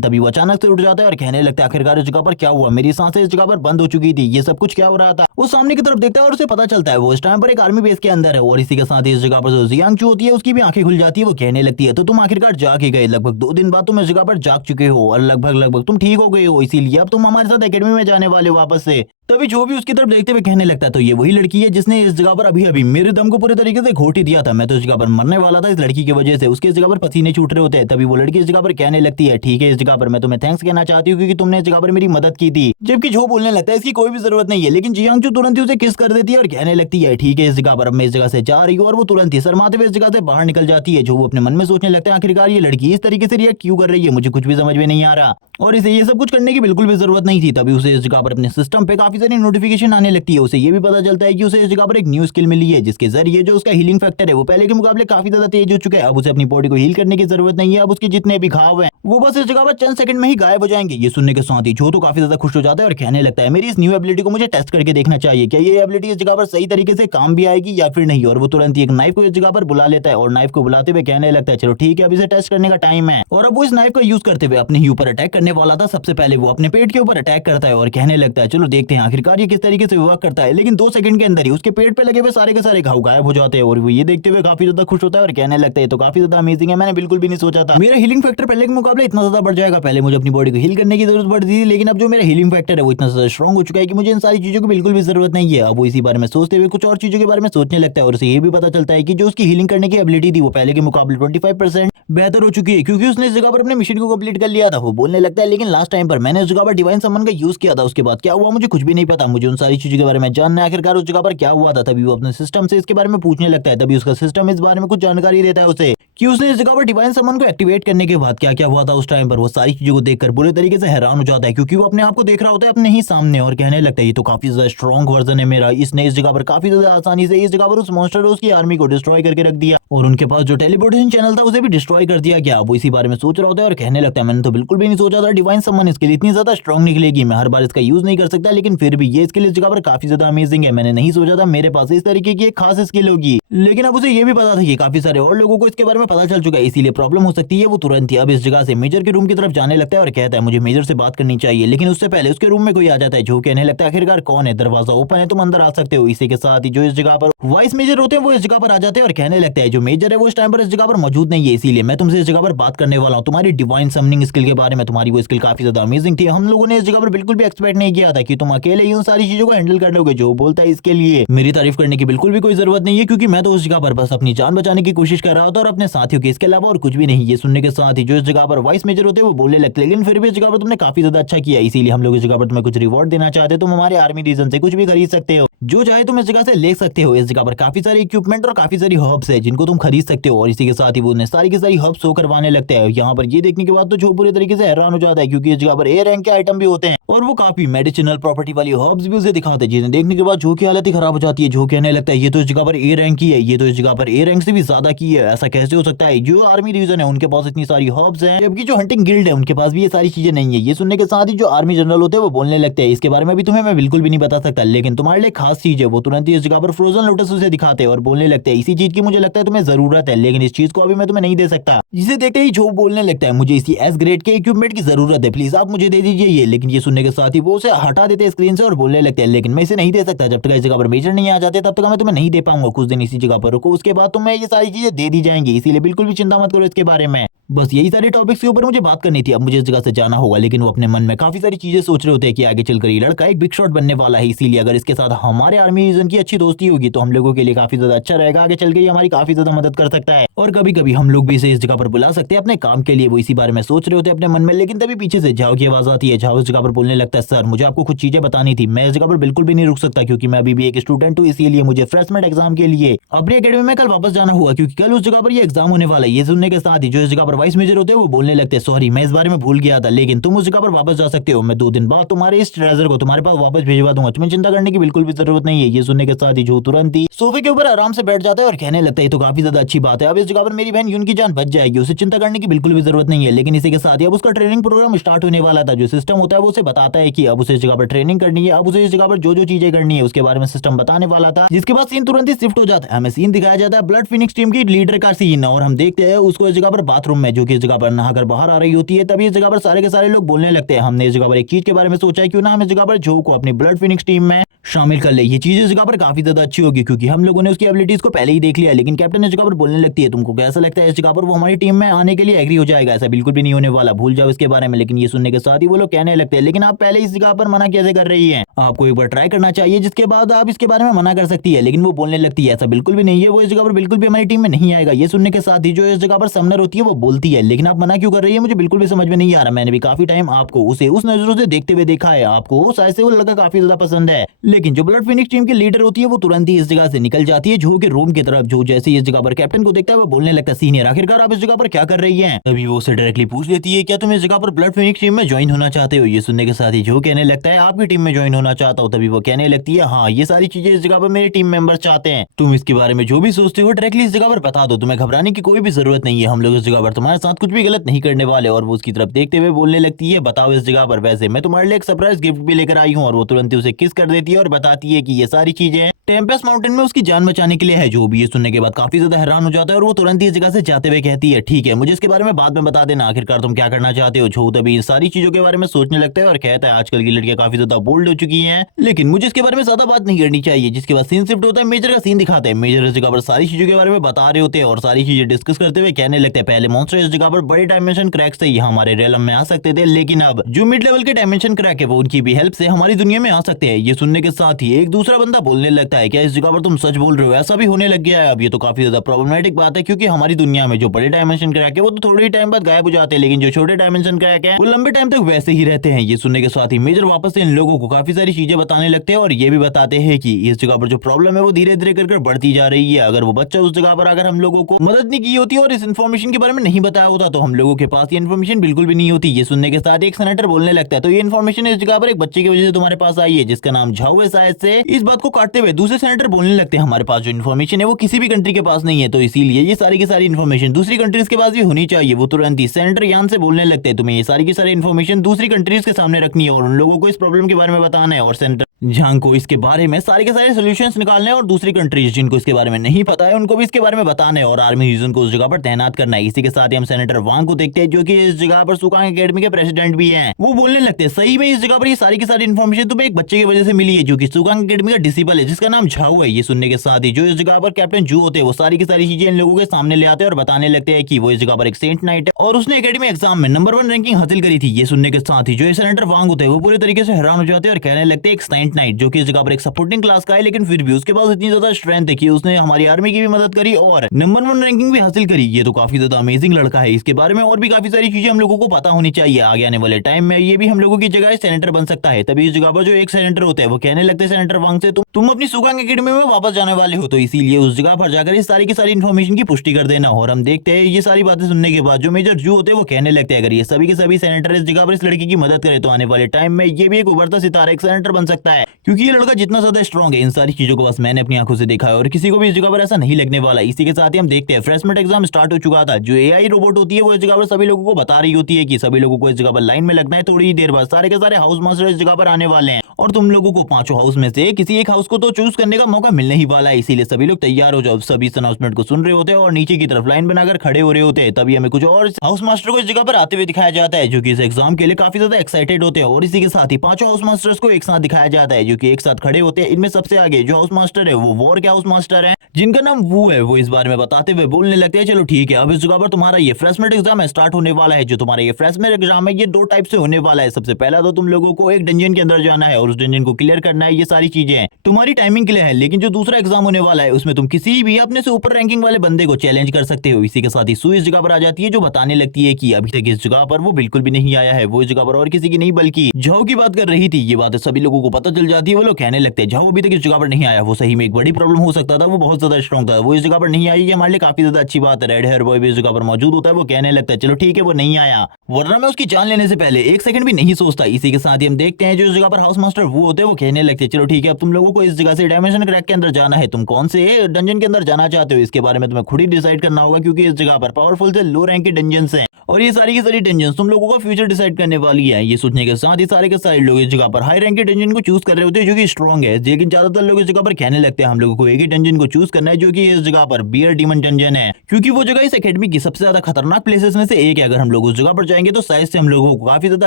तभी वो अचानक से उठ जाता है और कहने लगता है आखिरकार इस जगह पर क्या हुआ, मेरी सांसें इस जगह पर बंद हो चुकी थी, ये सब कुछ क्या हो रहा था। वो सामने की तरफ देखता है और उसे पता चलता है वो इस टाइम पर एक आर्मी बेस के अंदर है और इसी के साथ इस जगह पर जो जियांगचू होती है उसकी भी आंखें खुल जाती है। वो कहने लगती है तो तुम आखिरकार जाग ही गए, लगभग 2 दिन बाद तुम इस जगह पर जाग चुके हो और लगभग तुम ठीक हो गए हो, इसीलिए अब तुम हमारे साथ एकेडमी में जाने वाले हो वापस से। तभी जो भी उसकी तरफ देखते हुए कहने लगता है तो ये वही लड़की है जिसने इस जगह पर अभी अभी मेरे दम को पूरे तरीके से घोट ही दिया था, मैं तो इस जगह पर मरने वाला था इस लड़की की वजह से, उसके इस जगह पर पसीने छूट रहे होते हैं। तभी वो लड़की इस जगह पर कहने लगती है ठीक है इस जगह पर मैं तुम्हें थैंक्स कहना चाहती हूँ क्योंकि तुमने इस जगह पर मेरी मदद की थी। जबकि जो बोलने लगता है इसकी कोई भी जरूरत नहीं है, लेकिन जियांगचू तुरंत ही उसे किस कर देती है और कहने लगती है ठीक है इस जगह पर अब मैं इस जगह से जा रही हूँ, और वो तुरंत ही शर्माते हुए इस जगह से बाहर निकल जाती है। जो वो अपने मन में सोचने लगता है आखिरकार ये लड़की इस तरीके से रिएक्ट क्यों कर रही है, मुझे कुछ भी समझ में नहीं आ रहा और इसे ये सब कुछ करने की बिल्कुल भी जरूरत नहीं थी। तभी उसे इस जगह पर अपने सिस्टम पे काफी सारी नोटिफिकेशन आने लगती है, उसे ये भी पता चलता है कि उसे इस जगह पर एक न्यू स्किल मिली है जिसके जरिए जो उसका हीलिंग फैक्टर है वो पहले के मुकाबले काफी ज्यादा तेज हो चुका है। अब उसे अपनी बॉडी को हील करने की जरूरत नहीं है, अब उसके जितने भी घाव हैं वो बस इस जगह पर चंद सेकंड में ही गायब हो जाएंगे। ये सुनने के साथ ही जो तो काफी ज्यादा खुश हो जाता है और कहने लगता है मेरी इस न्यू एबिलिटी को मुझे टेस्ट करके देखना चाहिए, क्या ये एबिलिटी इस जगह पर सही तरीके से काम भी आएगी या फिर नहीं। और वो तुरंत ही एक नाइफ को इस जगह पर बुला लेता है और नाइफ को बुलाते हुए कहने लगता है चलो ठीक है अब इसे टेस्ट करने का टाइम है। और अब वो इस नाइफ को यूज करते हुए अपने ही ऊपर अटैक करने वाला था। सबसे पहले वो अपने पेट के ऊपर अटैक करता है और कहने लगता है चलो देखते हैं आखिरकार ये किस तरीके से वर्क करता है। लेकिन 2 सेकंड के अंदर ही उसके पेट पे लगे हुए सारे के सारे घाव गायब हो जाते हैं और वो ये देखते हुए काफी ज्यादा खुश होता है और कहने लगता है तो काफी ज्यादा अमेजिंग है, मैंने बिल्कुल भी नहीं सोचा था मेरा हीलिंग फैक्टर पहले के मुकाबले इतना ज्यादा बढ़ जाएगा। पहले मुझे अपनी बॉडी को हील करने की जरूरत पड़ती थी लेकिन अब जो मेरा हीलिंग फैक्टर है वो इतना ज्यादा स्ट्रॉन्ग हो चुका है कि मुझे इन सारी चीजों की बिल्कुल भी जरूरत नहीं है। अब वो इसी बारे में सोचते हुए कुछ और चीजों के बारे में सोचने लगता है और उसे ये भी पता चलता है कि जो उसकी हीलिंग करने की एबिलिटी थी वो पहले के मुकाबले 25% बेहतर हो चुकी है क्योंकि उसने इस जगह पर अपने मिशन को कंप्लीट कर लिया था। वो बोलने लगता है लेकिन लास्ट टाइम पर मैंने उस जगह पर डिवाइन समन का यूज किया था, उसके बाद क्या हुआ मुझे कुछ भी नहीं पता, मुझे उन सारी चीजों के बारे में जानना है आखिरकार उस जगह पर क्या हुआ था। तभी वो अपने सिस्टम से इसके बारे में पूछने लगता है, तभी उसका सिस्टम इस बारे में कुछ जानकारी देता है उसे कि उसने इस जगह पर डिवाइन समन को एक्टिवेट करने के बाद क्या क्या हुआ था उस टाइम पर। वो सारी चीजों को देखकर बुरे तरीके से हैरान हो जाता है क्योंकि वो अपने आप को देख रहा होता है अपने ही सामने और कहने लगता है ये तो काफी ज्यादा स्ट्रॉन्ग वर्जन है मेरा, इसने इस जगह पर काफी ज्यादा आसानी से इस जगह पर उस मॉन्स्टर उसकी आर्मी को डिस्ट्रॉय करके रख दिया और उनके पास जो टेलीपोर्टेशन चैनल था उसे भी डिस्ट्रॉय कर दिया गया। वो इसी बारे में सोच रहा होता है और कहने लगता है मैंने तो बिल्कुल भी नहीं सोचा था डिवाइन समन इसके लिए इतनी ज्यादा स्ट्रॉन्ग निकलेगी, मैं हर बार इसका यूज नहीं कर सकता लेकिन फिर भी ये इसके लिए इस जगह पर काफी ज्यादा अमेजिंग है, मैंने नहीं सोचा था मेरे पास इस तरीके की एक खास स्किल होगी। लेकिन अब उसे ये भी पता था कि काफी सारे और लोगों को इसके बारे में पता चल चुका है, इसीलिए प्रॉब्लम हो सकती है। वो तुरंत ही अब इस जगह से मेजर के रूम की तरफ जाने लगता है और कहता है मुझे मेजर से बात करनी चाहिए। लेकिन उससे पहले उसके रूम में कोई आ जाता है जो कहने लगता है आखिरकार कौन है, दरवाजा ओपन है, तुम अंदर आ सकते हो। इसी के साथ ही जो इस जगह पर वाइस मेजर होते हैं वो इस जगह पर आ जाते हैं और कहने लगता है जो मेजर है वो इस टाइम पर इस जगह पर मौजूद नहीं है, इसीलिए मैं तुमसे इस जगह पर बात करने वाला हूँ तुम्हारी डिवाइन समनिंग स्किल के बारे में। तुम्हारी वो स्किल काफी ज्यादा अमेजिंग थी, हम लोगों ने इस जगह पर बिल्कुल भी एक्सपेक्ट नहीं किया था कि तुम अकेले ही उन सारी चीजों को हैंडल कर लोगे। जो बोलता है इसके लिए मेरी तारीफ करने की बिल्कुल भी कोई जरूरत नहीं है, क्योंकि मैं तो उस जगह पर बस अपनी जान बचाने की कोशिश कर रहा होता और अपने साथियों की, इसके अलावा और कुछ भी नहीं। ये सुनने के साथ ही जो इस जगह पर वाइस मेजर होते हैं वो बोलने लगते, लेकिन फिर भी इस जगह पर तुमने काफी ज्यादा अच्छा किया, इसीलिए हम लोग इस जगह पर तुम्हें कुछ रिवॉर्ड देना चाहते हैं। तुम हमारे आर्मी रीजन से कुछ भी खरीद सकते हो, जो चाहे तुम इस जगह से ले सकते हो। इस जगह पर काफी सारे इक्विपमेंट और काफी सारी हर्ब्स है जिनको तुम खरीद सकते हो। और इसी के साथ ही वो सारी की सारी हर्ब्स शो करवाने लगते हैं। यहाँ पर ये देखने के बाद तो जो पूरे तरीके से हैरान हो जाता है, क्योंकि इस जगह पर ए रैंक के आइटम भी होते हैं और वो काफी मेडिसिनल प्रॉपर्टी वाली हर्ब्स भी उसे दिखाते हैं, जिन्हें देखने के बाद जो की हालत ही खराब हो जाती है। जो कहने लगता है ये तो इस जगह पर ए रैंक की है, ये तो इस जगह पर ए रैंक से भी ज्यादा की है, ऐसा कैसे हो सकता है। जो आर्मी रीजन है उनके पास इतनी सारी हर्ब्स हैं, जबकि जो हंटिंग गिल्ड है उनके पास भी ये सारी चीजें नहीं है। ये सुनने के साथ ही जो आर्मी जनरल होते हैं वो बोलने लगते हैं इसके बारे में भी तुम्हें मैं बिल्कुल भी नहीं बता सकता, लेकिन तुम्हारे लिए खास चीज है। वो तुरंत ही इस जगह पर फ्रोजन लोटस उसे दिखाते हैं और बोलने लगते हैं इसी चीज की मुझे लगता है तुम्हें जरूरत है, लेकिन इस चीज को अभी मैं तुम्हें नहीं दे सकता। जिसे देखते ही जो बोलने लगता है मुझे इसी एस ग्रेड के इक्विपमेंट की जरूरत है, प्लीज आप मुझे दे दीजिए ये। लेकिन ये सुनने के साथ ही वो उसे हटा देते हैं स्क्रीन से और बोलने लगते हैं लेकिन मैं इसे नहीं दे सकता, जब तक इस जगह पर मेजर नहीं आ जाते तब तक मैं तुम्हें नहीं दे पाऊंगा। कुछ दिन इसी जगह पर रुको, उसके बाद तुम्हें ये सारी चीजें दे दी जाएंगी, इसीलिए बिल्कुल भी चिंता मत करो इसके बारे में। बस यही सारे टॉपिक्स के ऊपर मुझे बात करनी थी, अब मुझे इस जगह से जाना होगा। लेकिन वो अपने मन में काफी सारी चीजें सोच रहे होते हैं कि आगे चलकर ये लड़का एक बिग शॉट बनने वाला है, इसीलिए अगर इसके साथ हमारे आर्मी रीजन की अच्छी दोस्ती होगी तो हम लोगों के लिए काफी ज्यादा अच्छा रहेगा। आगे चल के हमारी काफी ज्यादा मदद कर सकता है और कभी कभी हम लोग भी इसे इस जगह पर बुला सकते हैं अपने काम के लिए। वो इसी बारे में सोच रहे होते हैं अपने मन में, लेकिन तभी पीछे से झाओ की आवाज आती है। झाओ इस जगह पर बोलने लगता है सर मुझे आपको कुछ चीजें बतानी थी, मैं इस जगह पर बिल्कुल भी नहीं रुक सकता क्योंकि मैं अभी भी एक स्टूडेंट हूँ, इसीलिए मुझे फ्रेशमेंट एग्जाम के लिए अपनी अकेडमी में कल वापस जाना होगा, क्योंकि कल उस जगह पर ये एग्जाम होने वाला है। ये सुनने के साथ ही जो इस जगह पर वाइस मेजर होते हैं वो बोलने लगते हैं सॉरी मैं इस बारे में भूल गया था, लेकिन तुम उस जगह पर वापस जा सकते हो। मैं 2 दिन बाद तुम्हारे इस ट्रेजर को तुम्हारे पास वापस भिजवा दूंगा, तुम्हें चिंता करने की बिल्कुल भी जरूरत नहीं है। ये सुनने के साथ ही जो तुरंत ही सोफे के ऊपर आराम से बैठ जाता है और कहने लगता है तो काफी ज्यादा अच्छी बात है, अब इस जगह पर मेरी बहन यून की जान बच जाएगी, उसे चिंता करने की बिल्कुल भी जरूरत नहीं है। लेकिन इसी के साथ ही अब उसका ट्रेनिंग प्रोग्राम स्टार्ट होने वाला था। जो सिस्टम होता है वो उसे बताता है कि अब उसे इस जगह पर ट्रेनिंग करनी है, अब उसे इस जगह पर जो जो चीजें करनी है उसके बारे में सिस्टम बताने वाला था। जिसके बाद सीन तुरंत ही शिफ्ट हो जाता है, हमें सीन दिखाया जाता है ब्लड फिनिक्स टीम की लीडर का सीन, और हम देखते हैं उसको इस जगह पर बाथरूम में, जो कि इस जगह पर नहाकर बाहर आ रही होती है। तभी इस जगह पर सारे के सारे लोग बोलने लगते हैं हमने इस जगह पर एक चीज के बारे में सोचा है, क्यों ना हम इस जगह पर जो को अपनी ब्लड फिनिक्स टीम में शामिल कर ले। ये चीज इस जगह पर काफी ज्यादा अच्छी होगी क्योंकि हम लोगों ने उसकी एबिलिटीज को पहले ही देख लिया। लेकिन कैप्टन इस जगह पर बोलने लगती है तुमको कैसा लगता है इस जगह पर वो हमारी टीम में आने के लिए एग्री हो जाएगा? ऐसा बिल्कुल भी नहीं होने वाला, भूल जाओ इसके बारे में। लेकिन ये सुनने के साथ ही वो लोग कहने लगते हैं लेकिन आप पहले इस जगह पर मना कैसे कर रही है, आपको एक बार ट्राई करना चाहिए जिसके बाद आप इसके बारे में मना कर सकती है। लेकिन वो बोलने लगती है ऐसा बिल्कुल भी नहीं है, वो इस जगह पर बिल्कुल भी हमारी टीम में नहीं आएगा। ये सुनने के साथ ही जो इस जगह पर समनर होती है वो बोलती है लेकिन आप मना क्यों कर रही है, मुझे बिल्कुल भी समझ में नहीं आ रहा। मैंने भी काफी टाइम आपको उसे उस नजरों से देखते हुए देखा है, आपको शायद से वो लड़का काफी ज्यादा पसंद है। लेकिन जो ब्लड फिनिक्स टीम की लीडर होती है वो तुरंत ही इस जगह से निकल जाती है जो के रूम की तरफ। जो जैसे इस जगह पर कैप्टन को देखता है वो बोलने लगता है सीनियर आखिरकार आप इस जगह पर क्या कर रही हैं? तभी वो उसे डायरेक्टली पूछ लेती है क्या तुम इस जगह पर ब्लड फिनिक्स टीम में ज्वाइन होना चाहते हो? ये सुनने के साथ ही जो कहने लगता है आपकी टीम में ज्वाइन होना चाहता हूँ। तभी वो कहने लगती है हाँ ये सारी चीजें इस जगह पर मेरे टीम मेंबर चाहते हैं, तुम इसके बारे में जो भी सोचते हो डायरेक्टली इस जगह पर बता दो, तुम्हें घबराने की कोई भी जरूरत नहीं है, हम लोग इस जगह पर तुम्हारे साथ कुछ भी गलत नहीं करने वाले। और वो उसकी तरफ देखते हुए बोलने लगती है बताओ इस जगह पर वैसे मैं तुम्हारे लिए एक सरप्राइज गिफ्ट भी लेकर आई हूँ। और वो तुरंत ही उसे किस कर देती है और बताती है कि ये सारी चीजें टेम्पेस्ट माउंटेन में उसकी जान बचाने के लिए है। जो भी ये सुनने के बाद काफी ज्यादा हैरान हो जाता है और वो तुरंत ही इस जगह से जाते हुए कहती है ठीक है मुझे इसके बारे में बाद में बता देना, आखिरकार तुम क्या करना चाहते हो। जो तभी इन सारी चीजों के बारे में सोचने लगता है और कहता है आजकल की लड़कियां काफी ज्यादा बोल्ड हो चुकी हैं, लेकिन मुझे इसके बारे में ज्यादा बात नहीं करनी चाहिए। जिसके बाद सीन शिफ्ट होता है, मेजर का सीन दिखाते हैं। मेजर इस जगह पर सारी चीजों के बारे में बता रहे होते हैं और सारी चीजें डिस्कस करते हुए कहने लगते हैं पहले मॉन्स्टर इस जगह पर बड़े डायमेंशन क्रैक से यहाँ हमारे रियलम में आ सकते थे, लेकिन अब जो मिड लेवल के डायमेंशन क्रैक है वो उनकी भी हेल्प से हमारी दुनिया में आ सकते हैं। ये सुनने के साथ ही एक दूसरा बंदा बोलने लगता है क्या इस जगह पर तुम सच बोल रहे हो? ऐसा भी होने लग गया है अब, ये तो काफी ज्यादा प्रॉब्लमेटिक बात है क्योंकि हमारी दुनिया में जो बड़े डायमेंशन क्रैक है वो तो थोड़े ही टाइम बाद गायब हो जाते हैं, लेकिन जो छोटे डायमेंशन क्रैक है वो लंबे टाइम तक वैसे ही रहते हैं। ये सुनने के साथ ही मेजर वापस से इन लोगों को काफी सारी चीजें बताने लगते हैं और ये भी बताते हैं कि इस जगह पर जो प्रॉब्लम है वो धीरे धीरे कर बढ़ती जा रही है। अगर वो बच्चा उस जगह पर अगर हम लोगों को मदद नहीं की होती और इस इन्फॉर्मेशन के बारे में नहीं बताया होता तो हम लोगों के पास ये इन्फॉर्मेशन बिल्कुल भी नहीं होती। ये सुनने के साथ एक सेनेटर बोलने लगता है तो ये इन्फॉर्मेशन इस जगह पर एक बच्चे की वजह से तुम्हारे पास आई है जिसका नाम झाओ है शायद से। इस बात को काटते हुए दूसरे सेनेटर बोलने लगते हैं हमारे पास जो इन्फॉर्मेशन है वो किसी भी कंट्री के पास नहीं है, तो इसीलिए ये सारी की सारी इन्फॉर्मेशन दूसरी कंट्रीज के पास भी होनी चाहिए। वो तुरंत ही सेनेटर यान से बोलने लगते हैं तुम्हें ये सारी की सारी इन्फॉर्मेशन दूसरी कंट्रीज के सामने रखनी है और उन लोगों को इस प्रॉब्लम के बारे में बताना है। और सेनेटर झांग को इसके बारे में सारे के सारे सोल्यूशंस निकालने और दूसरी कंट्रीज जिनको इसके बारे में नहीं पता है उनको भी इसके बारे में बताने और आर्मी रीजन को उस जगह पर तैनात करना है। इसी के साथ ही हम सेनेटर वांग को देखते हैं जो कि इस जगह पर सुकांग एकेडमी के प्रेसिडेंट भी हैं। वो बोलने लगते हैं सही में इस जगह पर ये सारी की सारी इन्फॉर्मेशन तुम्हें एक बच्चे की वजह से मिली है जो कि सुकांग एकेडमी का डिसिपल है जिसका नाम झाऊ है। ये सुनने के साथ ही जो इस जगह पर कैप्टन जू होते हैं वो सारी की सारी चीजें इन लोगों के सामने ले आते हैं और बताने लगते हैं कि वो इस जगह पर एक सेंट नाइट है और उसने एकेडमी एग्जाम में नंबर 1 रैंकिंग हासिल करी थी। ये सुनने के साथ ही जो सेनेटर वांग होते हैं वो पूरे तरीके से हैरान हो जाते हैं और कहने लगते हैं एक सेंट नाइट जो कि इस जगह पर एक सपोर्टिंग क्लास का है लेकिन फिर भी उसके पास इतनी ज्यादा स्ट्रेंथ है कि उसने हमारी आर्मी की भी मदद करी और नंबर 1 रैंकिंग भी हासिल करी। ये तो काफी ज्यादा अमेजिंग लड़का है। इसके बारे में और भी काफी सारी चीजें हम लोगों को पता होनी चाहिए। आगे आने वाले टाइम में ये भी हम लोगों की जगह सेनेटर बन सकता है। तभी इस जगह पर जो एक सेनेटर होते हैं वो कहने लगते हैं सेनेटर वांग से तुम अपनी सुकांग एकेडमी में वापस जाने वाले हो तो इसीलिए उस जगह पर जाकर इस सारी की सारी इन्फॉर्मेशन की पुष्टि कर देना। और हम देखते हैं ये सारी बातें सुनने के बाद जो मेजर जू होते हैं वो कहने लगते हैं अगर ये सभी के सभी सेनेटर इस जगह पर इस लड़की की मदद करे तो आने वाले टाइम में ये भी एक उभरता सितारा एक सेनेटर बन सकता है क्योंकि ये लड़का जितना ज्यादा स्ट्रॉन्ग है इन सारी चीजों को बस मैंने अपनी आंखों से देखा है और किसी को भी इस जगह पर ऐसा नहीं लगने वाला। इसी के साथ ही हम देखते हैं फ्रेशमेंट एग्जाम स्टार्ट हो चुका था। जो एआई रोबोट होती है वो इस जगह पर सभी लोगों को बता रही होती है कि सभी लोगों को इस जगह पर लाइन में लगना है। थोड़ी ही देर बाद सारे के सारे हाउस मास्टर इस जगह पर आने वाले हैं और तुम लोगों को 5 हाउस में से किसी एक हाउस को तो चूज करने का मौका मिलने ही वाला है। इसीलिए सभी लोग तैयार हो जाओ। सभी इस अनाउंसमेंट को सुन रहे होते हैं और नीचे की तरफ लाइन बनाकर खड़े हो रहे होते हैं। तभी हमें कुछ और हाउस मास्टर को इस जगह पर आते हुए दिखाया जाता है जो कि इस एग्जाम के लिए काफी ज्यादा एक्साइटेड होते हैं और इसी के साथ ही 5 हाउस मास्टर्स को एक साथ दिखाया जाता है जो कि एक साथ खड़े होते हैं। इनमें सबसे आगे जो हाउस मास्टर है वो वॉर के हाउस मास्टर है जिनका नाम वू है। वो इस बारे में बताते हुए बोलने लगते हैं चलो ठीक है अब इस जगह पर तुम्हारा ये फ्रेशमेंट एग्जाम स्टार्ट होने वाला है। जो तुम्हारा ये फ्रेशमेंट एग्जाम है ये 2 टाइप से होने वाला है। सबसे पहला तो तुम लोगों को एक डंजन के अंदर जाना है और उस डंजन को क्लियर करना है। ये सारी चीजें हैं तुम्हारी टाइमिंग के लिए है। लेकिन जो दूसरा एग्जाम होने वाला है उसमें तुम किसी भी अपने से ऊपर रैंकिंग वाले बंदे को चैलेंज कर सकते हो। इसी के साथ ही सू इस जगह पर आ जाती है जो बताने लगती है कि अभी तक इस जगह पर वो बिल्कुल भी नहीं आया है। वो इस जगह पर और किसी की नहीं बल्कि झाओ की बात कर रही थी। ये बात सभी लोगों को पता चल जाती है। वो लोग कहने लगते हैं झाओ अभी तक इस जगह पर नहीं आया। वो सही में एक बड़ी प्रॉब्लम हो सकता था। वो बहुत ज्यादा स्ट्रॉन्ग था। वो इस जगह पर नहीं आई। ये हमारे लिए काफी ज्यादा अच्छी बात है। रेड हेयर बॉय भी इस जगह पर मौजूद होता है। वो कहने लगता है चलो ठीक है वो नहीं आया वरना मैं उसकी जान लेने से पहले एक सेकंड भी नहीं सोचता। इसी के साथ ही हम देखते हैं जो इस जगह पर हाउस मास्टर वो होते हैं वो कहने लगते हैं चलो ठीक है अब तुम लोगों को इस जगह से डायमेंशन क्रैक के अंदर जाना है। तुम कौन से डंजन के अंदर जाना चाहते हो इसके बारे में तुम्हें खुद ही डिसाइड करना होगा क्योंकि इस जगह पर पावरफुल से लो रैंक के डंजन्स हैं और ये सारी की सारी डंजन्स तुम लोगों का फ्यूचर डिसाइड करने वाली है। ये सोचने के साथ ही सारे के सारे लोग इस जगह पर हाई रैंक के डंजन को चूज कर रहे होते हैं जो कि स्ट्रॉन्ग है। लेकिन ज्यादातर लोग इस जगह पर कहने लगते हैं हम लोगों को एक ही डंजन को चूज करना है जो कि इस जगह पर बियर डीमन डंजन है क्योंकि वो जगह इस एकेडमी की सबसे ज्यादा खतरनाक प्लेसेस में से एक है। अगर हम लोग उस जगह पर जाएंगे तो शायद से हम लोगों को काफी ज्यादा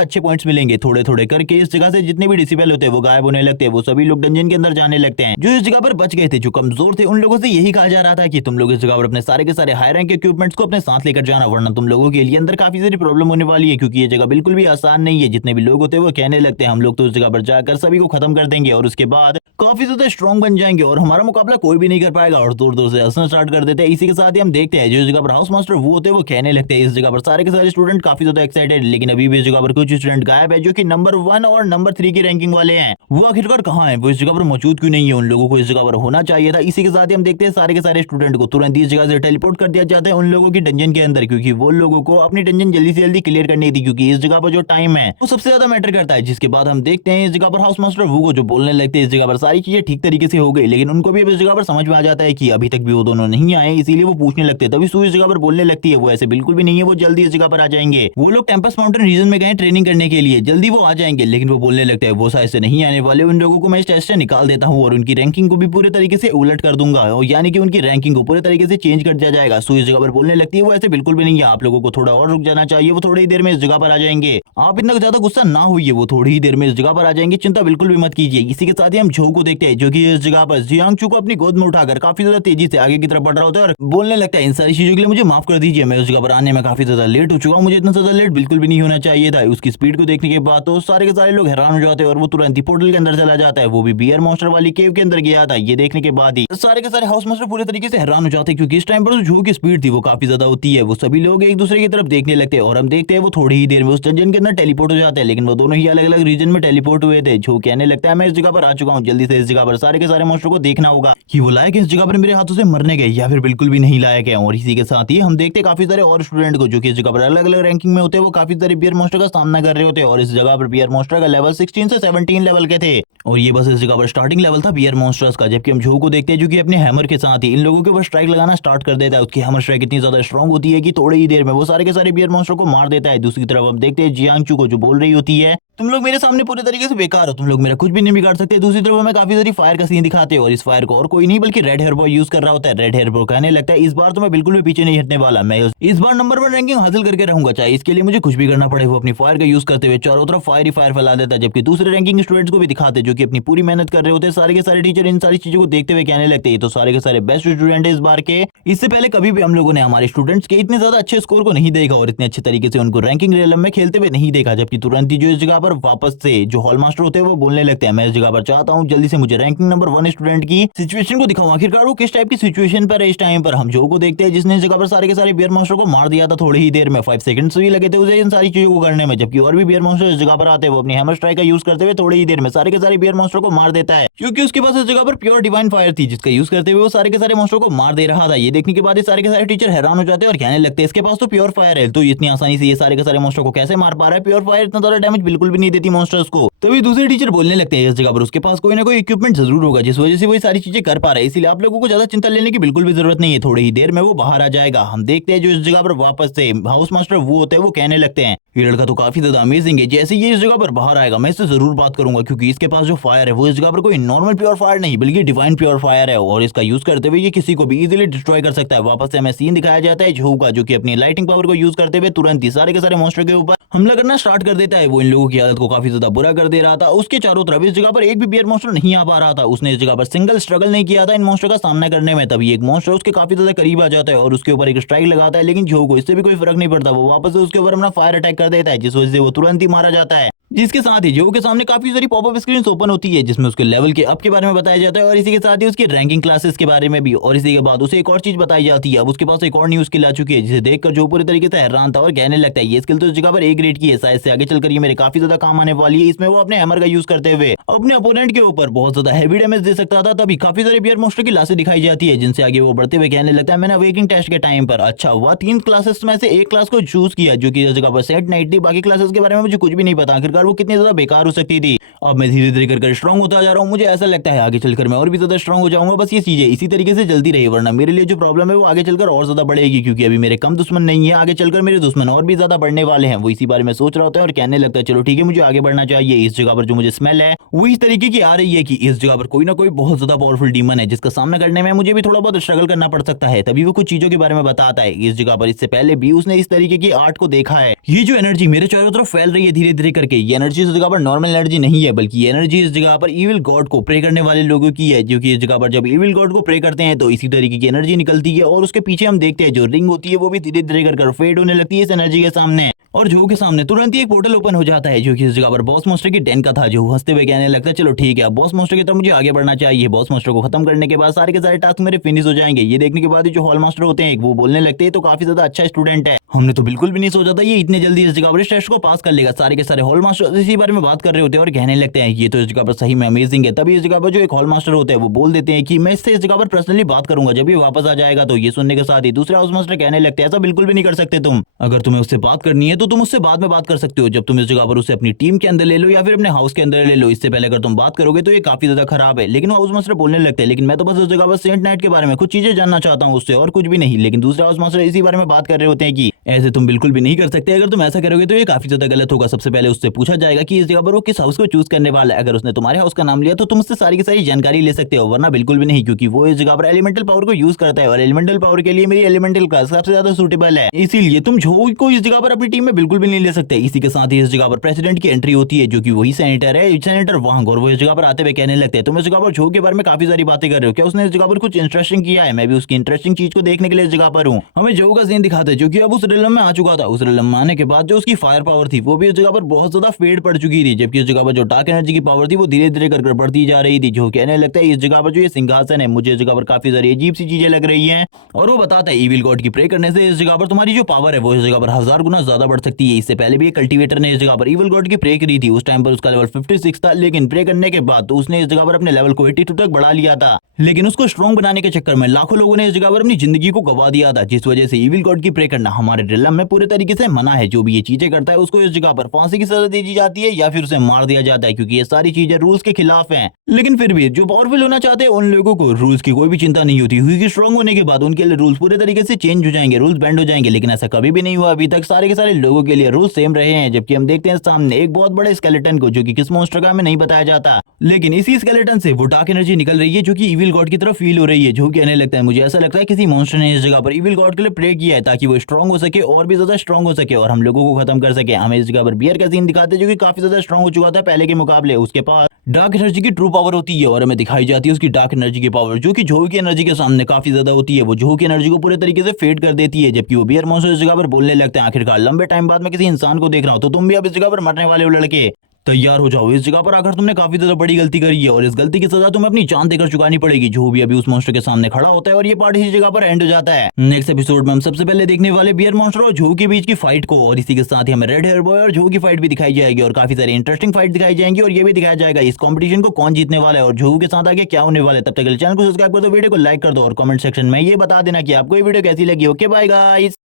अच्छे पॉइंट्स मिलेंगे। थोड़े थोड़े करके इस जगह से जितने भी डिसिबल होते हैं वो गायब होने लगते हैं। वो सभी लोग डंजन के अंदर जाने लगते हैं। जो इस जगह पर बच गए थे जो कमजोर थे उन लोगों से यही कहा जा रहा था कि तुम लोग इस जगह पर अपने सारे के सारे हाई रैंक के इक्विपमेंट्स को अपने साथ लेकर जाना वरना तुम लोगों के लिए अंदर काफी सारी प्रॉब्लम होने वाली है क्योंकि ये जगह बिल्कुल भी आसान नहीं है। जितने भी लोग होते हैं वो कहने लगते हैं हम लोग तो उस जगह पर जाकर सभी को खत्म कर देंगे और उसके बाद काफी ज्यादा स्ट्रॉन्ग बन जाएंगे और हमारा मुकाबला कोई भी नहीं कर पाएगा और दूर दूर से हंसना स्टार्ट कर देते हैं। इसी के साथ ही हम देखते हैं जो इस जगह पर हाउस मास्टर वो होते हैं वो कहने लगते हैं इस जगह पर सारे के सारे स्टूडेंट काफी ज्यादा एक्साइटेड लेकिन अभी भी इस जगह पर कुछ स्टूडेंट गायब है जो कि नंबर 1 और नंबर 3 की रैंकिंग वाले हैं। वो आखिरकार कहाँ है? वो इस जगह पर मौजूद क्यों नहीं है? उन लोगों को इस जगह पर होना चाहिए था। इसी के साथ ही हम देखते हैं सारे के सारे स्टूडेंट को तुरंत इस जगह से टेलीपोर्ट कर दिया जाता है उन लोगों की डंजन के अंदर क्योंकि वो लोगों को अपनी डंजन जल्दी से जल्दी क्लियर करनी थी क्योंकि इस जगह पर जो टाइम है वो सबसे ज्यादा मैटर करता है। जिसके बाद हम देखते हैं इस जगह पर हाउस मास्टर वो को जो बोलने लगते हैं इस जगह पर सारी चीजें ठीक तरीके से हो गई लेकिन उनको भी अब इस जगह पर समझ में आ जाता है कि अभी तक भी वो दोनों नहीं आए। इसीलिए वो पूछने लगते हैं। तभी सू इस जगह पर बोलने लगती है वो ऐसे बिल्कुल भी नहीं है। वो जल्दी इस जगह पर आ जाएंगे। वो लोग टेम्पस माउंटेन रीजन में गए ट्रेनिंग करने के लिए। जल्दी वो आ जाएंगे लेकिन वो बोलने लगते हैं वो शायद से नहीं आने वाले। उन लोगों को मैं इस टेस्ट से निकाल देता हूँ और उनकी रैंकिंग को भी पूरे तरीके से उलट कर दूंगा यानी कि उनकी रैंकिंग को पूरे तरीके से चेंज कर दिया जाएगा। सू इस जगह पर बोलने लगती है वो ऐसे बिल्कुल भी नहीं है। आप लोगों को थोड़ा और रुक जाना चाहिए। वो थोड़ी ही देर में इस जगह पर आ जाएंगे। आप इतना ज्यादा गुस्सा ना होइए। वो थोड़ी ही देर में इस जगह पर आ जाएंगे। चिंता बिल्कुल भी मत कीजिए। इसी के साथ ही हम झो को देखते हैं जो कि इस जगह पर जियांगचू को अपनी गोद में उठाकर काफी ज्यादा तेजी से आगे की तरफ बढ़ रहा होता है और बोलने लगता है इन सारी चीजों के लिए मुझे माफ कर दीजिए। मैं उस जगह पर आने में काफी ज्यादा लेट हो चुका हूँ। मुझे इतना ज्यादा लेट बिल्कुल भी नहीं होना चाहिए था। उसकी स्पीड को देखने के बाद तो सारे के सारे लोग हैरान हो जाते हैं और वो तुरंत ही पोर्टल के अंदर चला जाता है। वो भी बियर मॉन्स्टर वाली केव के अंदर गया था। ये देखने के बाद ही सारे के सारे हाउस मास्टर पूरे तरीके से हैरान हो जाते हैं क्योंकि इस टाइम पर झू की स्पीड थी वो काफी ज्यादा होती है। वो सभी लोग एक दूसरे की तरफ देखने लगते हैं और हम देखते हैं वो थोड़ी ही देर में उस डंजन के अंदर टेलीपोर्ट हो जाते हैं लेकिन वो दोनों ही अलग अलग रीजन में टेलीपोर्ट हुए थे। झू कहने लगता है मैं इस जगह पर आ चुका हूँ। जल्दी से इस जगह पर सारे के सारे मॉन्स्टर को देखना होगा कि वो लायक इस जगह पर मेरे हाथों से मरने गए या फिर बिल्कुल भी नहीं लायक है। और इसी के साथ ही हम देखते हैं काफी सारे और स्टूडेंट को जो कि इस जगह पर अलग अलग रैंकिंग में होते हैं वो काफी सारे बियर मॉन्स्टर का सामना कर रहे होते हैं और इस जगह पर बियर मॉन्स्टर का लेवल 16 से 17 लेवल के थे और ये बस इस जगह पर स्टार्टिंग लेवल था बियर मॉन्स्टर्स का। जबकि हम झो को देखते हैं जो कि अपने हैमर के साथ ही इन लोगों के ऊपर स्ट्राइक लगाना स्टार्ट कर देता है। उसकी हैमर स्ट्राइक इतनी ज्यादा स्ट्रॉन्ग होती है कि थोड़ी ही देर में वो सारे के सारे बियर मॉन्स्टर को मार देता है। दूसरी तरफ हम देखते हैं जियांगचू को जो बोल रही होती है तुम लोग मेरे सामने पूरे तरीके से बेकार हो, तुम लोग मेरा कुछ भी नहीं बिगाड़ सकते। दूसरी तरफ हमें काफी सारी फायर का सीन दिखाते हैं और इस फायर को और कोई नहीं बल्कि रेड हेयर बॉय यूज कर रहा होता है। रेड हेयर बॉय कहने लगता है इस बार तो मैं बिल्कुल भी पीछे नहीं हटने वाला, मैं इस बार नंबर 1 रैंकिंग हासिल करके रहूंगा, चाहे इसके लिए मुझे कुछ भी करना पड़े। वो अपनी फायर का यूज करते हुए चारों तरफ फायर ही फायर फैला देता है, जबकि दूसरे रैंकिंग स्टूडेंट्स को भी दिखाते जो कि अपनी पूरी मेहनत कर रहे होते हैं। सारे के सारे टीचर इन सारी चीजों को देखते हुए कहने लगते हैं तो सारे के सारे बेस्ट स्टूडेंट है इस बार के। इससे पहले कभी भी हम लोगों ने हमारे स्टूडेंट्स के इतने ज्यादा अच्छे स्कोर को नहीं देखा और इतने अच्छे तरीके से उनको रैंकिंग रियलम में खेलते हुए नहीं देखा। जबकि तुरंत ही जो इस जगह पर वापस से जो हॉल मास्टर होते हैं वो बोलने लगते हैं मैं इस जगह पर चाहता हूँ जल्दी से मुझे रैंकिंग नंबर 1 स्टूडेंट की सिचुएशन को दिखाऊं। आखिरकार वो किस टाइप की सिचुएशन पर है इस टाइम पर। हम जो को देखते हैं जिसने इस जगह पर सारे के सारे बियर मास्टर को मार दिया था थोड़ी ही देर में, 5 सेकंड्स भी लगे थे उसे इन सारी चीजों को करने में। जबकि और भी बियर मास्टर इस जगह पर आते हैं, वो अपनी हैमर स्ट्राइक का यूज करते हुए थोड़ी ही देर में सारे के सारे बियर मास्टर को मार देता है, क्योंकि उसके पास इस जगह पर प्योर डिवाइन फायर थी जिसका यूज करते हुए वो सारे के सारे मास्टर को मार दे रहा था। ये देखने के बाद सारे के सारे टीचर हैरान हो जाते हैं और कहने लगते हैं इसके पास तो प्योर फायर है, तो इतनी आसानी से ये सारे के सारे मास्टर को कैसे मार पा रहा है। प्योर फायर इतना ज्यादा डैमेज बिल्कुल भी नहीं देती मॉन्स्टर्स को। तभी दूसरे टीचर बोलने लगते हैं इस जगह पर उसके पास कोई ना कोई इक्विपमेंट जरूर होगा जिस वजह से वो सारी चीजें कर पा रहा है, इसलिए आप लोगों को ज्यादा चिंता लेने की बिल्कुल भी जरूरत नहीं है, थोड़ी ही देर में वो बाहर आ जाएगा। हम देखते हैं जो इस जगह पर वापस से हाउस मास्टर वो होते हैं वो कहने लगते हैं ये लड़का तो काफी ज्यादा अमेजिंग है, जैसे ये इस जगह पर बाहर आएगा मैं इससे जरूर बात करूंगा, क्योंकि इसके पास जो फायर है वो इस जगह पर कोई नॉर्मल प्योर फायर नहीं बल्कि डिवाइन प्योर फायर है और इसका यूज करते हुए ये किसी को भी इजीली डिस्ट्रॉय कर सकता है। वापस से हमें सीन दिखाया जाता है झू का जो कि अपनी लाइटिंग पावर को यूज करते हुए तुरंत ही सारे के सारे मॉन्स्टर के ऊपर हमला करना स्टार्ट कर देता है। वो इन लोगों की हालत को काफी ज्यादा बुरा कर दे रहा था। उसके चारों तरफ इस जगह पर एक भी बियर मॉन्स्टर नहीं आ पा रहा था। उसने इस जगह पर सिंगल स्ट्रगल नहीं किया था इन मॉन्स्टर का सामना करने में। तभी एक मॉन्स्टर उसके काफी ज्यादा करीब आ जाता है और उसके ऊपर एक स्ट्राइक लगाता है, लेकिन जो को इससे भी कोई फर्क नहीं पड़ता। वो वापस से उसके ऊपर अपना फायर अटैक कर देता है जिस वजह से वो तुरंत ही मारा जाता है। जिसके साथ ही जो के सामने काफी सारी पॉपअप स्क्रीन ओपन होती है जिसमें उसके लेवल के अप के बारे में बताया जाता है और इसी के साथ ही उसकी रैंकिंग क्लासेस के बारे में भी। और इसी के बाद उसे एक और चीज बताई जाती है, अब उसके पास एक और न्यू स्किल आ चुकी है जिसे देखकर जो पूरी तरीके से हैरान था और कहने लगता है ये स्किल तो इस जगह पर ए ग्रेड की है, शायद से आगे चलकर ये मेरे काफी ज्यादा काम आने वाली है। इसमें वो अपने हैमर का यूज करते हुए अपने अपोनेंट के ऊपर बहुत ज्यादा हैवी डैमेज दे सकता था। तभी काफी सारे बियर मॉन्स्टर की लाशें दिखाई जाती है जिनसे आगे वो बढ़ते हुए कहने लगता है मैंने अवेकिंग टेस्ट के टाइम पर अच्छा हुआ 3 क्लासेस में से एक क्लास को चूज किया जो कि इस जगह पर सेट नाइट थी। बाकी क्लासेस के बारे में मुझे कुछ भी नहीं पता, आखिरकार वो कितनी ज्यादा बेकार हो सकती थी। अब मैं धीरे धीरे कर स्ट्रांग होता जा रहा हूँ, मुझे ऐसा लगता है आगे चलकर मैं और भी ज्यादा स्ट्रांग हो जाऊंगा। बस ये चीजें इसी तरीके से चलती रही, वरना मेरे लिए जो प्रॉब्लम है वो आगे चलकर और ज्यादा बढ़ेगी, क्योंकि अभी मेरे कम दुश्मन नहीं है, आगे चलकर मेरे दुश्मन और भी ज्यादा बढ़ने वाले हैं। वो इसी बारे में सोच रहा होता है और कहने लगता है चलो ठीक है मुझे आगे बढ़ना चाहिए। इस जगह पर जो मुझे स्मेल है वो इस तरीके की आ रही है कि इस जगह पर कोई ना कोई बहुत ज्यादा पावरफुल डीमन है जिसका सामना करने में मुझे भी थोड़ा बहुत स्ट्रगल करना पड़ सकता है। तभी वो कुछ चीजों के बारे में बताता है। इस जगह पर इससे पहले भी उसने इस तरीके की आर्ट को देखा है। ये जो एनर्जी मेरे चारों तरफ फैल रही है धीरे धीरे करके, ये एनर्जी इस जगह पर नॉर्मल एनर्जी नहीं है बल्कि ये एनर्जी इस जगह पर इविल गॉड को प्रे करने वाले लोगों की है, जो कि इस जगह पर जब इविल गॉड को प्रे करते हैं तो इसी तरीके की एनर्जी निकलती है और उसके पीछे हम देखते हैं जो रिंग होती है वो भी धीरे धीरे कर फेड होने लगती है इस एनर्जी के सामने। और जो के सामने तुरंत ही एक पोर्टल ओपन हो जाता है जो कि इस जगह पर बॉस मॉन्स्टर की डेन का था। जो हंसते हुए कहने लगता है चलो ठीक है अब बॉस मॉन्स्टर की तरफ मुझे आगे बढ़ना चाहिए। बॉस मॉन्स्टर को खत्म करने के बाद सारे के सारे टास्क मेरे फिनिश हो जाएंगे। ये देखने के बाद जो हॉल मास्टर होते हैं वो बोलने लगते हैं तो काफी ज्यादा अच्छा स्टूडेंट है, हमने तो बिल्कुल भी नहीं सोचा था ये इतने जल्दी इस जगह पर इस टेस्ट को पास कर लेगा। सारे के सारे हॉल मास्टर इसी बारे में बात कर रहे होते हैं और कहने लगते हैं ये तो इस जगह पर सही में अमेजिंग है। तभी इस जगह पर जो एक हॉल मास्टर होते हैं वो बोल देते हैं कि मैं इससे इस जगह पर पर्सनली बात करूंगा जब ये वापस आ जाएगा। तो ये सुनने के साथ ही दूसरे हाउस मास्टर कहने लगते हैं ऐसा बिल्कुल भी नहीं कर सकते तुम, अगर तुम्हें उससे बात करनी है तो तुम उससे बाद में बात कर सकते हो, जब तुम इस जगह पर उसे अपनी टीम के अंदर ले लो या फिर अपने हाउस के अंदर ले लो। इससे पहले अगर तुम बात करोगे तो ये काफी ज्यादा खराब है। लेकिन हाउस मास्टर बोलने लगते हैं लेकिन मैं तो बस उस जगह पर सेंट नाइट के बारे में कुछ चीजें जानना चाहता हूँ उससे और कुछ भी नहीं। लेकिन दूसरे हाउस मास्टर इसी बारे में बात कर रहे होते हैं कि ऐसे तुम बिल्कुल भी नहीं कर सकते, अगर तुम ऐसा करोगे तो ये काफी ज्यादा गलत होगा। सबसे पहले उससे पूछा जाएगा कि इस जगह पर वो किस हाउस को चूज करने वाला है। अगर उसने तुम्हारे हाउस का नाम लिया तो तुम उससे सारी की सारी जानकारी ले सकते हो, वरना बिल्कुल भी नहीं, क्योंकि वो इस जगह पर एलिमेंटल पावर को यूज करता है और एलिमेंटल पावर के लिए मेरी एलिमेंटल क्लास सबसे ज्यादा सूटेबल है। इसीलिए तुम झो को इस जगह पर अपनी टीम में बिल्कुल भी नहीं ले सकते। इसी के साथ ही इस जगह पर प्रेसिडेंट की एंट्री होती है जो कि वही सेनेटर है, सेनेटर वांग, और वो इस जगह पर आते हुए कहने लगते हैं तुम इस जगह पर झो के बारे में काफी सारी बातें कर रहे हो, क्या उसने इस जगह पर कुछ इंटरेस्टिंग किया है? मैं भी उसकी इंटरेस्टिंग चीज को देखने के लिए इस जगह पर हूँ। हमें झो का सीन दिखाते हैं जो कि अब उस रिलम में आ चुका था। उस रिलम में आने के बाद जो उसकी फायर पावर थी वो भी इस जगह पर बहुत ज्यादा फेड पड़ चुकी थी, जबकि इस जगह पर जो डार्क एनर्जी की पावर थी वो धीरे धीरे कर बढ़ती जा रही थी। जो कहने लगता है इस जगह पर जो ये सिंहासन है मुझे इस जगह पर काफी सारी अजीब सी चीजें लग रही हैं, और वो बताता है इविल गॉड की प्रे करने से इस जगह पर तुम्हारी जो पावर है वो इस जगह पर 1000 गुना ज्यादा बढ़ सकती है। इससे पहले भी एक कल्टीवेटर ने इस जगह पर इविल गॉड की प्रे करी थी, उस टाइम पर उसका लेवल 56 था, लेकिन प्रे करने के बाद तो उसने इस जगह पर अपने लेवल को 82 तक बढ़ा लिया था। लेकिन उसको स्ट्रॉन्ग बनाने के चक्कर में लाखों लोगों ने इस जगह पर अपनी जिंदगी को गवा दिया था, जिस वजह से इविल गॉड की प्रे करना हमारे रिलम में पूरे तरीके से मना है। जो भी ये चीजें करता है उसको इस जगह पर फांसी की सजा दी जाती है या फिर उसे मार दिया जाता है, क्योंकि ये सारी चीजें रूल्स के खिलाफ हैं। लेकिन फिर भी जो पावरफुल होना चाहते हैं उन लोगों को रूल्स की कोई भी चिंता नहीं होती, क्योंकि स्ट्रॉन्ग होने के बाद उनके लिए रूल्स पूरे तरीके से चेंज हो जाएंगे, रूल्स बैंड हो जाएंगे। लेकिन ऐसा कभी भी नहीं हुआ अभी तक। सारे के सारे लोग लोगों के लिए रूल सेम रहे हैं, जबकि हम देखते हैं सामने एक बहुत बड़े स्केलेटन को, जो कि किस मॉन्स्टर का हमें नहीं बताया जाता, लेकिन इसी स्केलेटन से वो डार्क एनर्जी निकल रही है जो कि इविल गॉड की तरफ फील हो रही है। जो कहने लगता है मुझे ऐसा लगता है किसी मॉन्स्टर ने इस जगह पर इविल गॉड के लिए प्रे किया है ताकि वो स्ट्रांग हो सके और भी ज्यादा स्ट्रांग हो सके और हम लोगों को खत्म कर सके। हमें इस जगह पर बियर का सीन दिखाते हैं जो कि काफी ज्यादा स्ट्रांग हो चुका था पहले के मुकाबले। उसके पास डार्क एनर्जी की ट्रू पावर होती है और हमें दिखाई जाती है उसकी डार्क एनर्जी की पावर, जो कि जोहू की एनर्जी के सामने काफी ज्यादा होती है। वो जोहू की एनर्जी को पूरे तरीके से फेड कर देती है, जबकि वो बियर मॉन्स्टर इस जगह पर बोलने लगते हैं आखिरकार लंबे टाइम बाद मैं किसी इंसान को देख रहा हूं, तो तुम भी अब इस जगह पर मरने वाले हो लड़के, तैयार हो जाओ। इस जगह पर आकर तुमने काफी ज्यादा बड़ी गलती करी है और इस गलती की सजा तुम्हें अपनी जान देकर चुकानी पड़ेगी। जो भी अभी उस मॉन्स्टर के सामने खड़ा होता है और ये पार्ट इसी जगह पर एंड हो जाता है। नेक्स्ट एपिसोड में हम सबसे पहले देखने वाले बियर मॉन्स्टर और जोहू के बीच की फाइट को, और इसी के साथ ही हमें रेड हेयर बॉय और जोहू की फाइट भी दिखाई जाएगी और काफी सारी इंटरेस्टिंग फाइट दिखाई जाएंगी और ये भी दिखाया जाएगा इस कॉम्पिटिशन को कौन जीतने वाला है और जोहू के साथ आगे क्या होने वाला है। तब तक चैनल को सब्सक्राइब कर दो, वीडियो को लाइक कर दो और कमेंट सेक्शन में ये बता देना कि आपको ये वीडियो कैसी लगी। Okay bye guys.